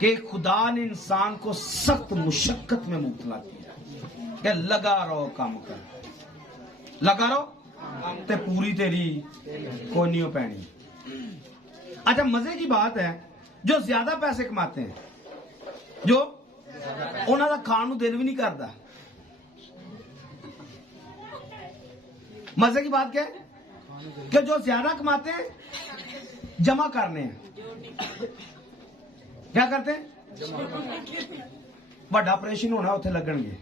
कि खुदा ने इंसान को सख्त मुशक्कत में मुब्तला किया कि लगा रहो काम कर, लगा रहो ते पूरी तेरी कोई नहीं हो पैनी। अच्छा, मजे की बात है, जो ज्यादा पैसे कमाते हैं, जो उन्होंने खाण ਨੂੰ दिल भी नहीं करता। मजे की बात क्या है कि जो ज्यादा कमाते हैं जमा करने हैं। क्या करते हैं? बड़ा ऑपरेशन होना उत्थे लगणगे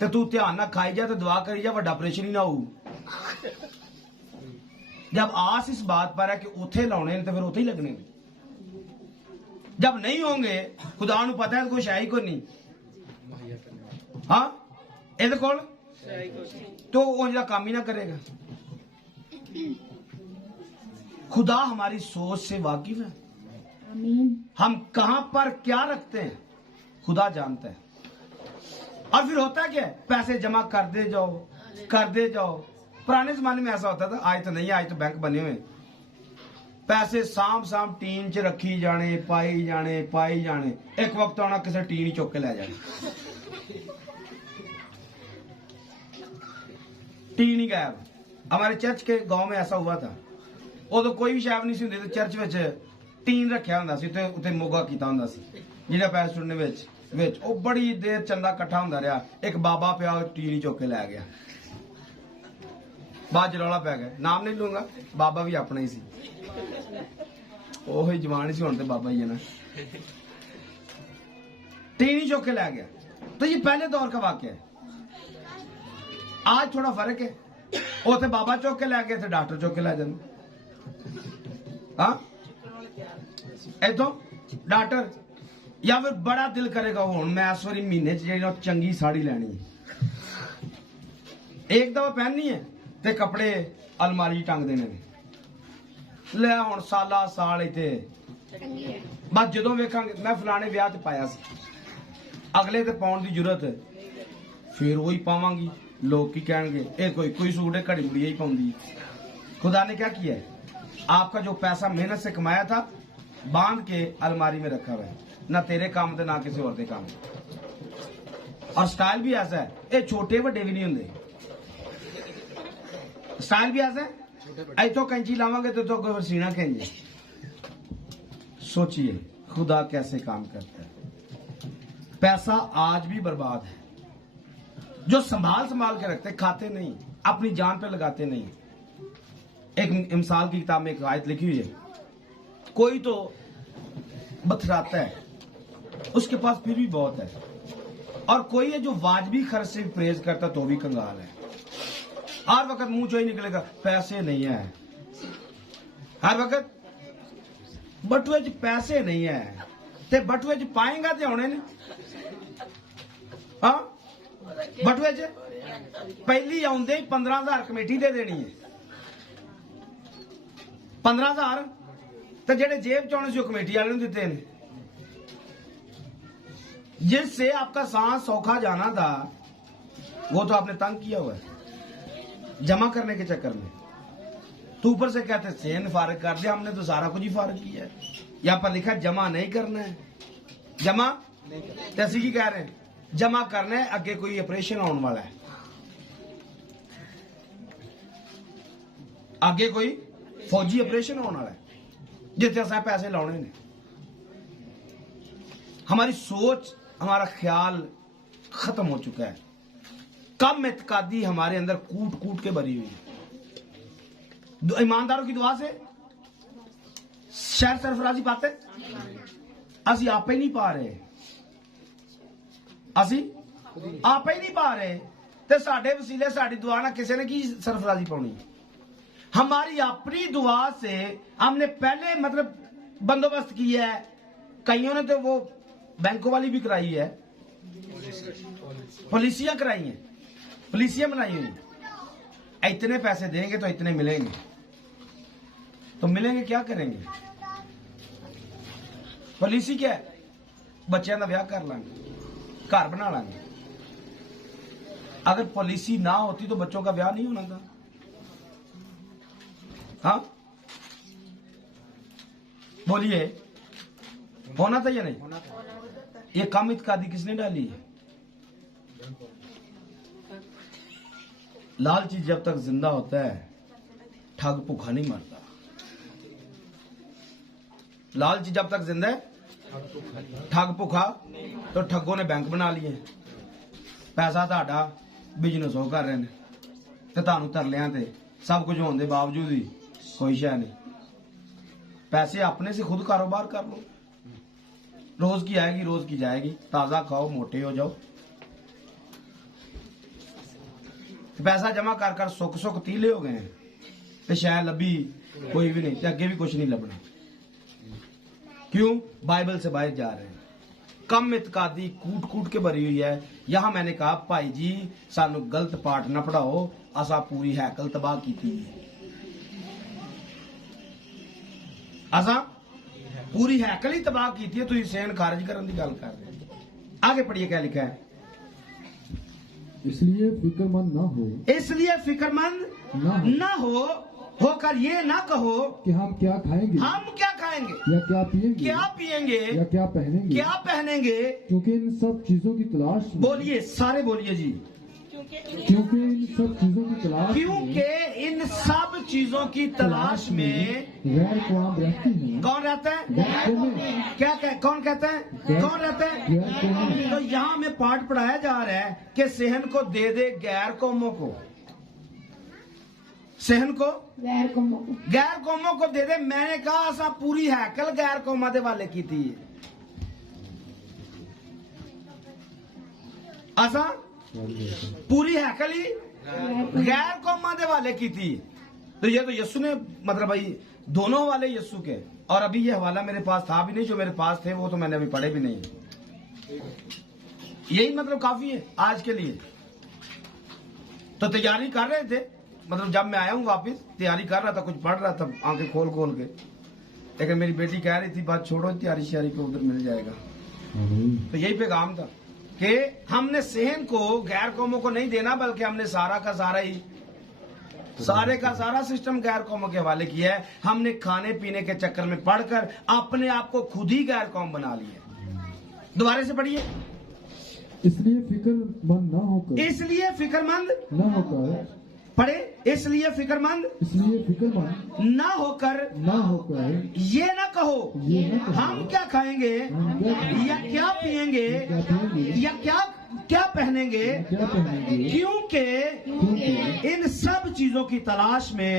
ते तू ध्यान ना खाई जा, तो दुआ करी जा बड़ा ऑपरेशन ही ना हो। जब आस इस बात पर है कि उथे लाने तो फिर उथे ही लगने। जब नहीं होंगे, खुदा नूं पता है कोई है ही कोई नहीं। हाँ, इहदे कोल तो वो जरा काम ही ना करेगा। खुदा हमारी सोच से वाकिफ है। हम कहां पर क्या रखते हैं खुदा जानता है। और फिर होता है क्या, पैसे जमा करते जाओ करते जाओ। पुराने जमाने में ऐसा होता था, आज तो नहीं, आज तो बैंक बने हुए। पैसे साम टीन च रखी जाने, पाई जाने। एक वक्त आना किसी टीन ही चुक के ले जाने, टीन ही गायब। हमारे चर्च के गांव में ऐसा हुआ था। उदो कोई भी शैव नहीं सी हुंदी, तो चर्च विच टीन रखिया हुंदा सी ते उत्ते मोगा कीता हुंदा सी। जेड़ा पैसे सुनने विच ओ बड़ी देर चंदा इकट्ठा हुंदा रहा। एक बाबा पिया टीन ही चुक के लै गया। बाद रौला पै गया, नाम नहीं लूंगा, बाबा भी अपना ही सी, ओही जवान सी, हुण ते बाबा ही है ना। टीन ही चुक के लै गया। तो ये पहले दौर का वाकया है। आज थोड़ा फर्क है, उथे बाबा चुक के लै गए थे, डॉक्टर चुक के लै जाते। हाँ, इथों डॉक्टर, या फिर बड़ा दिल करेगा हुण मैं इस वारी महीने च चंगी साड़ी लैनी है, एक दफा पहननी है ते कपड़े अलमारी टंग देने ले। हुण साला साल इत्थे बस जदों वेखांगे मैं फलाने विआह ते पाया सी, अगले ते पाउण दी जरूरत फिर वही पावांगी। लोग की कहेंगे ये कोई सूट है, घड़ी मुड़ी ही पाउंदी। खुदा ने क्या किया है, आपका जो पैसा मेहनत से कमाया था बांध के अलमारी में रखा हुआ है, ना तेरे काम थे ना किसी और के काम। और स्टाइल भी ऐसा है, ये छोटे बड़े भी नहीं होंगे। स्टाइल भी ऐसा है, इतो कैंची लावांगे तो सीना खेंगे। सोचिए खुदा कैसे काम करता है। पैसा आज भी बर्बाद है। जो संभाल के रखते, खाते नहीं, अपनी जान पे लगाते नहीं। एक मिसाल की किताब में एक आयत लिखी हुई है, कोई तो बथराता है, उसके पास फिर भी बहुत है, और कोई है जो वाजबी खर्च से भी परहेज करता तो भी कंगाल है। हर वक्त मुंह चो ही निकलेगा पैसे नहीं है, हर वक्त बटुए च पैसे नहीं है, ते बटुए च पाएगा ते होने ने। हाँ, बटुए च पहली आउंदे ही 15,000 कमेटी दे देनी है। 15,000 तो जेडे जेब च आने से कमेटी वाले ने दिते ने। जिससे आपका सांस सौखा जाना था वो तो आपने तंग किया हुआ है जमा करने के चक्कर में। तो ऊपर से कहते सेन फारग कर दिया, हमने तो सारा कुछ ही फारग किया है। यहाँ पर लिखा जमा नहीं करना है, जमा तैसी की कह रहे हैं जमा करना है, अगे कोई ऑपरेशन आने वाला है, आगे कोई फौजी ऑपरेशन होने वाला है जिथे अस पैसे लाने ने। हमारी सोच, हमारा ख्याल खत्म हो चुका है। कम इत्कादी हमारे अंदर कूट कूट के भरी हुई है। ईमानदारों की दुआ से शायद सरफराजी पाते, असी आप ही नहीं पा रहे, असी आप ही नहीं पा रहे, ते साडे वसीले साडी दुआ ना किसी ने की सरफराजी पानी। हमारी अपनी दुआ से हमने पहले मतलब बंदोबस्त किया है। कईयों ने तो वो बैंकों वाली भी कराई है, पॉलिसियां कराई हैं, पॉलिसियां बनाई हुई। इतने पैसे देंगे तो इतने मिलेंगे, तो मिलेंगे क्या करेंगे? पॉलिसी क्या है? बच्चों का ब्याह कर लांगे, घर बना लांगे। अगर पॉलिसी ना होती तो बच्चों का ब्याह नहीं होना था। हाँ बोलिए, होना था या नहीं? ये कम इत्कादी किसने डाली है? लालची जब तक जिंदा होता है ठग भूखा नहीं मरता। लालची जब तक जिंदा है ठग भूखा, तो ठगों ने बैंक बना लिए, पैसा ਤੁਹਾਡਾ बिजनेस हो कर रहे हैं, ਤੇ ਤੁਹਾਨੂੰ ਤਰਲਿਆਂ ਤੇ सब कुछ होने के बावजूद ही कोई शय नहीं। पैसे अपने से खुद कारोबार कर लो, रोज की आएगी रोज की जाएगी, ताजा खाओ मोटे हो जाओ। पैसा जमा कर कर सुख सुख तीले हो गए हैं, तो शायद लभी कोई भी नहीं, तो अगे भी कुछ नहीं लभना। क्यों? बाइबल से बाहर जा रहे हैं। कम इत्कादी कूट कूट के भरी हुई है। यहां मैंने कहा भाई जी सानू गलत पाठ न पढ़ाओ, असा पूरी हैकल तबाह की थी, असा पूरी हैकल ही तबाह की थी। तुम सेन खारिज करने की गल कर रहे हैं। आगे पढ़िए क्या लिखा है। इसलिए फिक्रमंद ना हो, इसलिए फिक्रमंद ना हो, होकर ये ना कहो कि हम क्या खाएंगे, हम क्या खाएंगे, या क्या पिएंगे, क्या पिएंगे, या क्या पहनेंगे, क्या पहनेंगे, क्योंकि इन सब चीजों की तलाश में, बोलिए सारे बोलिए जी, क्योंकि इन सब चीजों की तलाश क्योंकि इन सब चीजों की तलाश में गैर कौम रहती है। कौन रहता है? गैर कौमें, क्या कौन कहता है? कौन रहता है? गैर कौमें। तो यहाँ में पाठ पढ़ाया जा रहा है कि सेहन को दे दे गैर कौमों को, सेहन को गैर कौमों को दे दे। मैंने कहा असा पूरी हैकल गैर कौमा दे वाले की थी, असा पूरी हैकल ही गैर कौमा दे वाले की थी। तो ये तो यस्सु ने मतलब भाई दोनों वाले यस्सु के। और अभी ये हवाला मेरे पास था भी नहीं, जो मेरे पास थे वो तो मैंने अभी पढ़े भी नहीं। यही मतलब काफी है आज के लिए। तो तैयारी कर रहे थे, मतलब जब मैं आया हूँ वापिस तैयारी कर रहा था, कुछ पढ़ रहा था आंखें खोल खोल के, लेकिन मेरी बेटी कह रही थी बात छोड़ो तैयारी श्यारी को, उधर मिल जाएगा। तो यही पैगाम था कि हमने सेहन को गैर कौमों को नहीं देना, बल्कि हमने सारा का सारा ही सारे का सारा सिस्टम गैर कौमों के हवाले किया है। हमने खाने पीने के चक्कर में पढ़कर अपने आप को खुद ही गैर कौम बना लिया। दोबारा से पढ़िए। इसलिए फिक्रमंद ना होकर, इसलिए फिक्रमंद ना होकर, पढ़े, इसलिए फिक्रमंद ना होकर ये ना कहो हम क्या खाएंगे, या क्या पिएंगे, या क्या पहनेंगे, क्योंकि इन सब चीजों की तलाश में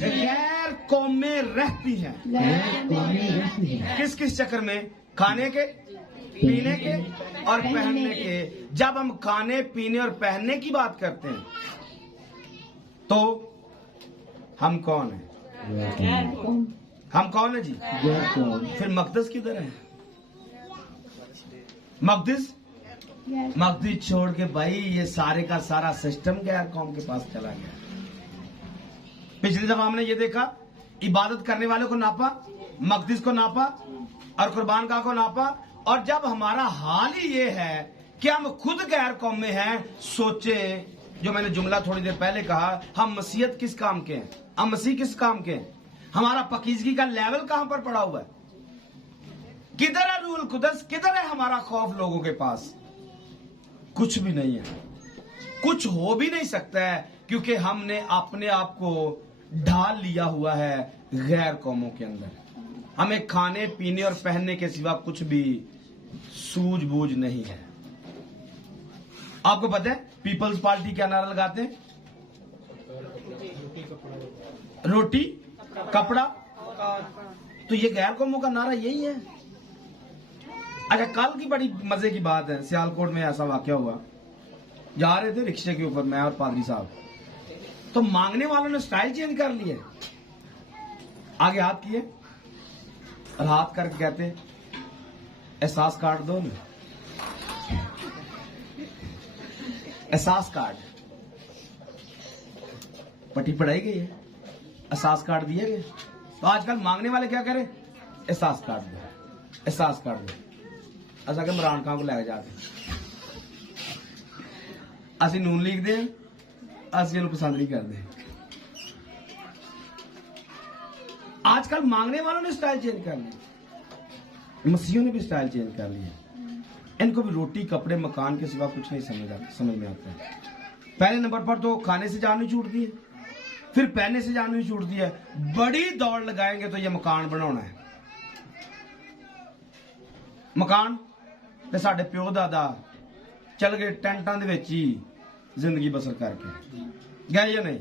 गैर कौमें रहती हैं। किस किस चक्कर में? खाने के, पीने के और पहनने के। जब हम खाने पीने और पहनने की बात करते हैं तो हम कौन है? हम कौन है जी? फिर मकदस किधर है? मकदस छोड़ के भाई ये सारे का सारा सिस्टम गैर कौम के पास चला गया। पिछली दफा हमने ये देखा, इबादत करने वाले को नापा, मकदस को नापा और कुर्बान गाह को नापा। और जब हमारा हाल ही ये है कि हम खुद गैर कौम में हैं, सोचे जो मैंने जुमला थोड़ी देर पहले कहा, हम मसीहत किस काम के हैं, हम मसीह किस काम के हैं, हमारा पकीजगी का लेवल कहां पर पड़ा हुआ है, किधर है रूल कुदस, किधर है हमारा खौफ लोगों के पास? कुछ भी नहीं है, कुछ हो भी नहीं सकता है, क्योंकि हमने अपने आप को ढाल लिया हुआ है गैर कौमों के अंदर। हमें खाने पीने और पहनने के सिवा कुछ भी सूझबूझ नहीं है। आपको पता है पीपल्स पार्टी क्या नारा लगाते हैं? रोटी कपड़ा। तो ये गैर कौमों का नारा यही है। अच्छा, कल की बड़ी मजे की बात है, सियालकोट में ऐसा वाकया हुआ, जा रहे थे रिक्शे के ऊपर मैं और पादरी साहब, तो मांगने वालों ने स्टाइल चेंज कर लिया। आगे हाथ किए और हाथ करके कहते एहसास कार्ड दो ना, एहसास कार्ड। पट्टी पढ़ाई गई है, एहसास कार्ड दिए गए। तो आजकल मांगने वाले क्या करें, एहसास कार्ड दो, एहसास कार्ड दो। असा के इमरान खान को लैके जाके असि नून लीग दे, असि इन्हें पसंद नहीं करते। आजकल मांगने वालों ने स्टाइल चेंज कर लिया, मसीहों ने भी स्टाइल चेंज कर लिया। इनको भी रोटी कपड़े मकान के सिवा कुछ नहीं समझ में आता है। पहले नंबर पर तो खाने से जान नहीं छूटती है, फिर पहनने से जान नहीं छूटती है। बड़ी दौड़ लगाएंगे तो ये मकान बनाना है। मकान ते साडे प्यो दादा चल गए टेंटां दे विच ही जिंदगी बसर करके गए या नहीं।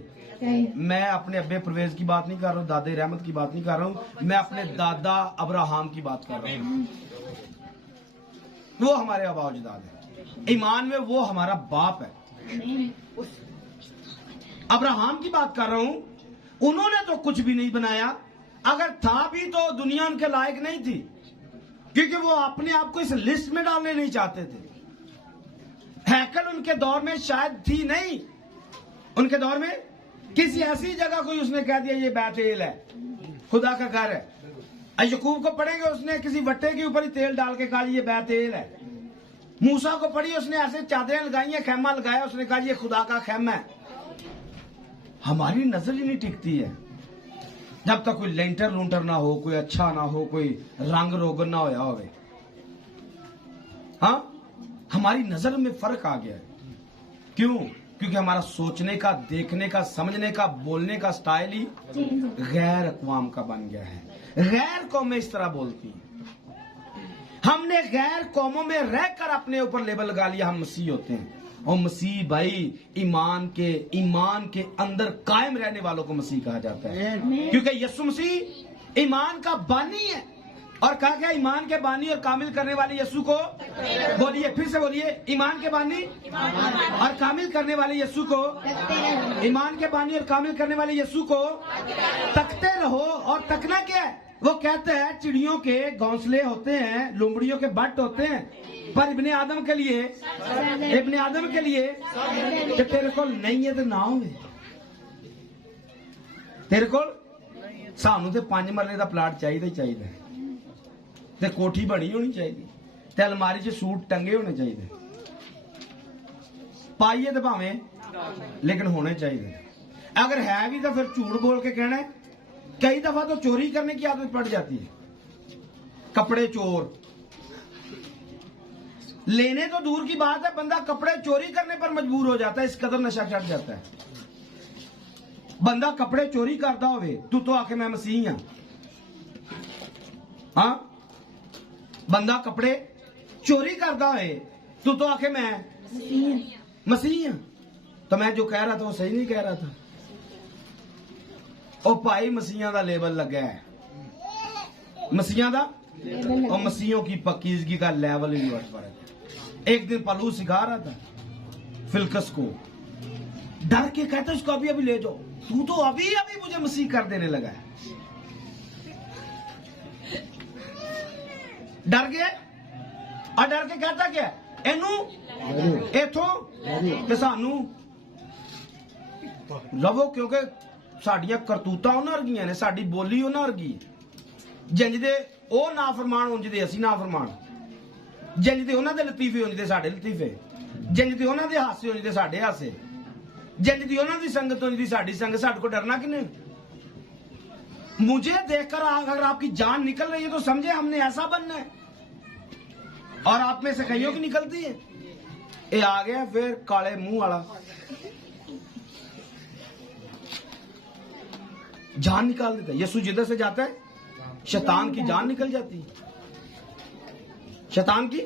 मैं अपने अब्बे परवेज की बात नहीं कर रहा हूँ, दादे रहमत की बात नहीं कर रहा हूँ, मैं अपने दादा अब्राहम की बात कर रहा हूँ। वो हमारे आबा अजदाद है, ईमान में वो हमारा बाप है। अब्राहम की बात कर रहा हूं, उन्होंने तो कुछ भी नहीं बनाया, अगर था भी तो दुनिया उनके लायक नहीं थी, क्योंकि वो अपने आप को इस लिस्ट में डालने नहीं चाहते थे। हैकल उनके दौर में शायद थी नहीं, उनके दौर में किसी ऐसी जगह कोई उसने कह दिया ये बैतेल है, खुदा का घर है। यकूब को पढ़ेंगे, उसने किसी वट्टे के ऊपर ही तेल डाल के कहा ये बैतेल है। मूसा को पढ़ी, उसने ऐसे चादरें लगाई है, खेमा लगाया, उसने कहा ये खुदा का खेमा है। हमारी नजर ही नहीं टिकती है जब तक कोई लेंटर लूंटर ना हो, कोई अच्छा ना हो, कोई रंग रोगन ना होया होवे। हाँ, हमारी नजर में फर्क आ गया है। क्यों? क्योंकि हमारा सोचने का, देखने का, समझने का, बोलने का स्टाइल ही गैर अक़वाम का बन गया है। गैर कौमें इस तरह बोलती हैं। हमने गैर कौमों में रहकर अपने ऊपर लेबल लगा लिया हम मसीह होते हैं। और मसीह भाई ईमान के अंदर कायम रहने वालों को मसीह कहा जाता है, क्योंकि यीशु मसीह ईमान का बानी है। और कहा गया ईमान के बानी और कामिल करने वाले यीशु को, बोलिए फिर से बोलिए, ईमान के बानी और कामिल करने वाले यीशु को, ईमान के बानी और कामिल करने वाले यीशु को तकते रहो। और तकना क्या है? वो कहते हैं चिड़ियों के घोंसले होते हैं, लोमड़ियों के बट होते हैं, पर इब्ने आदम के लिए कि तेरे को नहीं है तो ना हो। तेरे को सानू तो 5 मरले का प्लाट चाहिए चाहिए, ते कोठी बनी होनी चाहिए, ते अलमारी च सूट टंगे होने चाहिए, पाइए तो भावें लेकिन होने चाहिए। अगर है भी तो फिर झूठ बोल के कहना है। कई दफा तो चोरी करने की आदत पड़ जाती है, कपड़े चोर लेने तो दूर की बात है, बंदा कपड़े चोरी करने पर मजबूर हो जाता है, इस कदर नशा चढ़ जाता है। बंदा कपड़े चोरी करता होवे, तू तो आके मैं मसीह हां। हाँ, बंदा कपड़े चोरी करता है, तू तो आके मैं मसीह हां। तो मैं जो कह रहा था वो सही नहीं कह रहा था। ओ भाई मसीहा दा लेबल लगा है, मसीहा दा और मसीहों की पकीजगी का लेवल ही बहुत फर्क है। एक दिन पलू सिखा रहा था फिलकस को, डर के कहता इसको अभी अभी ले जाओ, तू तो अभी अभी मुझे मसीह कर देने लगा है। डर गया और डर के कहता क्या एनू इथों ते सानू लवो, क्योंकि साडियां करतूतां उन्हां वर्गियां ने, साडी बोली उन्हां वर्गी। जिंज दे ओ नाफरमान उंज दे असीं नाफरमान, जिंज दे उन्हां दे लतीफे उंज दे साडे लतीफे, जिंज दे उन्हां दे हासे उंज दे साडे हासे, जिंज दी उन्हां दी संगत उंज दी साडी संगत। साडे को डरना किने? मुझे देखकर अगर आपकी जान निकल रही है तो समझे हमने ऐसा बनना है। और आप में से कईयों की निकलती है। ये आ गया फिर काले मुंह वाला, जान निकाल देता है। यीशु जिधर से जाता है शैतान की जान निकल जाती है, शैतान की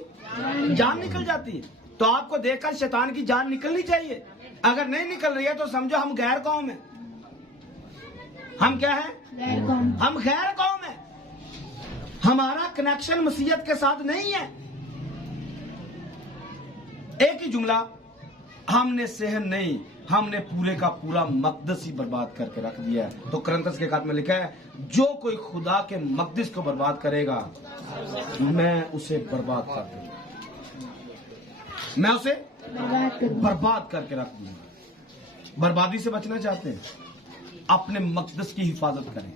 जान निकल जाती है। तो आपको देखकर शैतान की जान निकलनी चाहिए। अगर नहीं निकल रही है तो समझो हम गैर कौम है। हम क्या है? हम गैर कौम है। हमारा कनेक्शन मसीहत के साथ नहीं है। एक ही जुमला, हमने सहन नहीं, हमने पूरे का पूरा मकदस ही बर्बाद करके रख दिया है। तो करंतस के खाते में लिखा है जो कोई खुदा के मकदस को बर्बाद करेगा मैं उसे बर्बाद कर दूंगा, मैं उसे बर्बाद करके रख दूंगा। बर्बादी से बचना चाहते हैं? अपने मकदस की हिफाजत करें।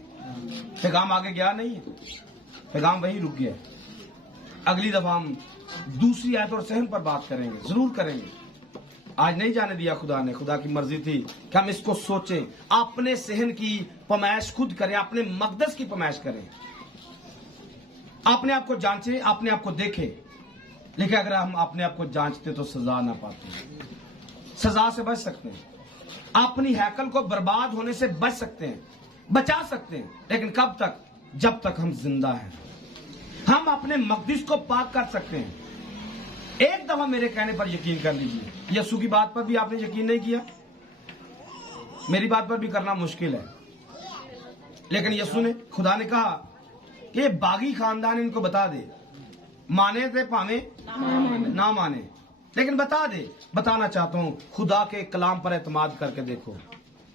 पैगाम आगे गया नहीं है, पैगाम वही रुक गया। अगली दफा हम दूसरी आयत और सहन पर बात करेंगे, जरूर करेंगे। आज नहीं जाने दिया खुदा ने, खुदा की मर्जी थी कि हम इसको सोचें, अपने सहन की पमाइश खुद करें, अपने मकदस की पमाइश करें, अपने आप को जांचें, अपने आप को देखें। लेकिन अगर हम अपने आप को जांचते तो सजा ना पाते, सजा से बच सकते हैं, अपनी हैकल को बर्बाद होने से बच सकते हैं, बचा सकते हैं। लेकिन कब तक? जब तक हम जिंदा हैं। हम अपने मकदस को पाक कर सकते हैं। एक दफा मेरे कहने पर यकीन कर लीजिए। यीशु की बात पर भी आपने यकीन नहीं किया, मेरी बात पर भी करना मुश्किल है। लेकिन यीशु ने, खुदा ने कहा कि ये बागी खानदान इनको बता दे, माने थे पावे ना माने, लेकिन बता दे। बताना चाहता हूं, खुदा के कलाम पर एतमाद करके देखो।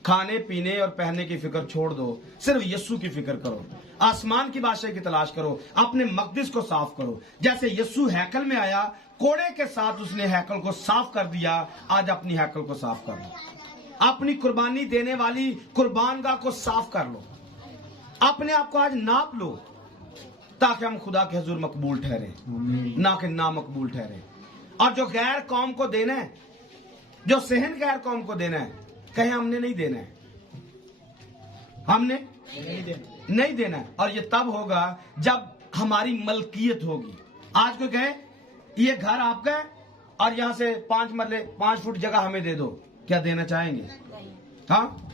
खाने पीने और पहनने की फिक्र छोड़ दो, सिर्फ यीशु की फिक्र करो, आसमान की बादशाही की तलाश करो, अपने मकदस को साफ करो। जैसे यीशु हैकल में आया, कोड़े के साथ उसने हैकल को साफ कर दिया। आज अपनी हैकल को साफ कर लो, अपनी कुर्बानी देने वाली कुर्बानगाह को साफ कर लो, अपने आप को आज नाप लो, ताकि हम खुदा के हुजूर मकबूल ठहरे, ना कि ना मकबूल ठहरे। और जो गैर कौम को देना है, जो सहन गैर कौम को देना है, कहीं हमने नहीं देना है, हमने नहीं देना है। और ये तब होगा जब हमारी मलकियत होगी। आज कोई कहे ये घर आपका है और यहां से 5 मरले 5 फुट जगह हमें दे दो, क्या देना चाहेंगे? हाँ,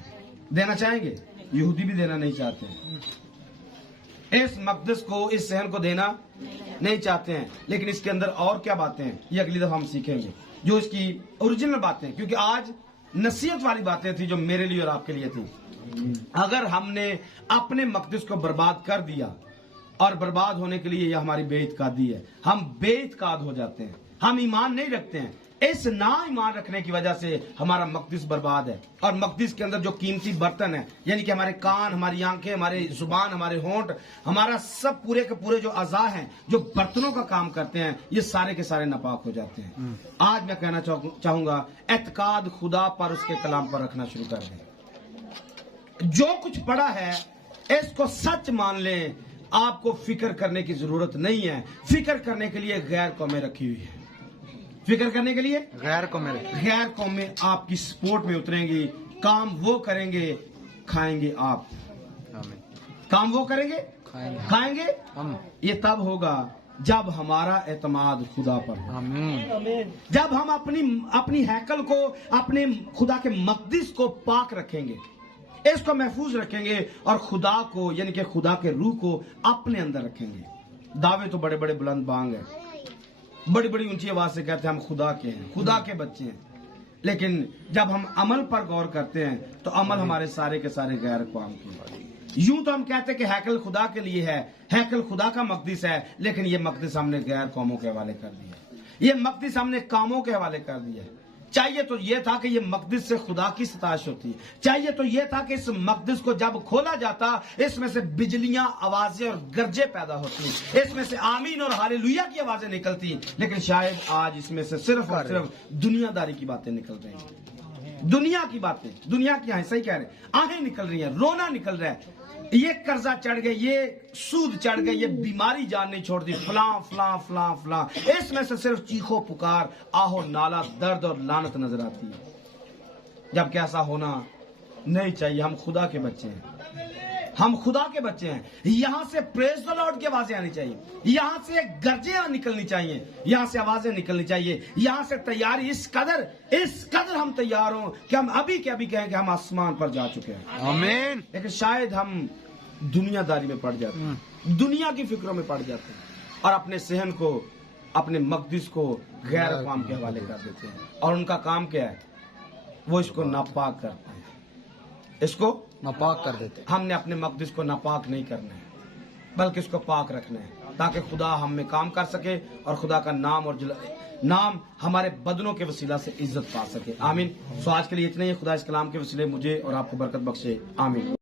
देना चाहेंगे? यहूदी भी देना नहीं चाहते हैं, इस मकदस को, इस सहन को देना नहीं चाहते हैं। लेकिन इसके अंदर और क्या बातें हैं, ये अगली दफा हम सीखेंगे, जो इसकी ओरिजिनल बातें। क्योंकि आज नसीहत वाली बातें थी जो मेरे लिए और आपके लिए थी। अगर हमने अपने मकदस को बर्बाद कर दिया, और बर्बाद होने के लिए यह हमारी बेइत्कादी है, हम बेइत्काद हो जाते हैं, हम ईमान नहीं रखते हैं। इस ना ईमान रखने की वजह से हमारा मकदस बर्बाद है। और मकदस के अंदर जो कीमती बर्तन है, यानी कि हमारे कान, हमारी आंखें, हमारे जुबान, हमारे होंठ, हमारा सब पूरे के पूरे जो अज़ा हैं, जो बर्तनों का काम करते हैं, ये सारे के सारे नापाक हो जाते हैं। आज मैं कहना चाहूंगा, एतकाद खुदा पर, उसके कलाम पर रखना शुरू कर दें। जो कुछ पड़ा है इसको सच मान लें। आपको फिक्र करने की जरूरत नहीं है। फिक्र करने के लिए गैर कौमें रखी हुई है, फिक्र करने के लिए गैर कौमें आपकी सपोर्ट में उतरेंगी। काम वो करेंगे, खाएंगे आप। काम वो करेंगे, खाएंगे हम। ये तब होगा जब हमारा एतमाद खुदा पर हो, जब हम अपनी हैकल को, अपने खुदा के मकदस को पाक रखेंगे, इसको महफूज रखेंगे, और खुदा को, यानी कि खुदा के रूह को अपने अंदर रखेंगे। दावे तो बड़े बड़े बुलंद बांग है, बड़ी बड़ी ऊंची आवाज से कहते हैं हम खुदा के हैं, खुदा के बच्चे हैं। लेकिन जब हम अमल पर गौर करते हैं तो अमल हमारे सारे के सारे गैर कौम के। यूं तो हम कहते हैं कि हैकल खुदा के लिए है, हैकल खुदा का मकदस है, लेकिन ये मकदस हमने गैर कौमों के हवाले कर दिया, ये मकदस हमने कामों के हवाले कर दिया। चाहिए तो ये था कि ये मकदस से खुदा की सताश होती, चाहिए तो ये था कि इस मकदस को जब खोला जाता, इसमें से बिजलियां, आवाजें और गरजे पैदा होती, इसमें से आमीन और हालेलुया की आवाजें निकलती। लेकिन शायद आज इसमें से सिर्फ और सिर्फ दुनियादारी की बातें निकल रही हैं, दुनिया की बातें, दुनिया की आहें, सही कह रहे हैं, आहें निकल रही हैं, रोना निकल रहा है, ये कर्जा चढ़ गए, ये सूद चढ़ गए, ये बीमारी जान नहीं छोड़ती, फलां फलां फलां फलां। इसमें से सिर्फ चीखो पुकार, आहो नाला, दर्द और लानत नजर आती है। जबकि ऐसा होना नहीं चाहिए। हम खुदा के बच्चे हैं, हम खुदा के बच्चे हैं। यहां से प्रेज द लॉर्ड की आवाजें आनी चाहिए, यहां से गर्जे निकलनी चाहिए, यहां से आवाजें निकलनी चाहिए, यहां से तैयारी। इस कदर हम तैयार हों कि हम अभी के अभी कहें कि हम आसमान पर जा चुके हैं। आमीन। लेकिन शायद हम दुनियादारी में पड़ जाते हैं, दुनिया की फिक्रों में पड़ जाते हैं, और अपने सहन को, अपने मकदस को गैर काम के हवाले कर देते हैं। और उनका काम क्या है? वो इसको नापाक करते हैं, इसको नापाक कर देते हैं। हमने अपने मकदस को नापाक नहीं करना है, बल्कि इसको पाक रखना है, ताकि खुदा हम में काम कर सके और खुदा का नाम और नाम हमारे बदनों के वसीला से इज्जत पा सके। आमीन। सो आज के लिए इतना ही। खुदा इस कलाम के वसीले मुझे और आपको बरकत बख्शे। आमीन।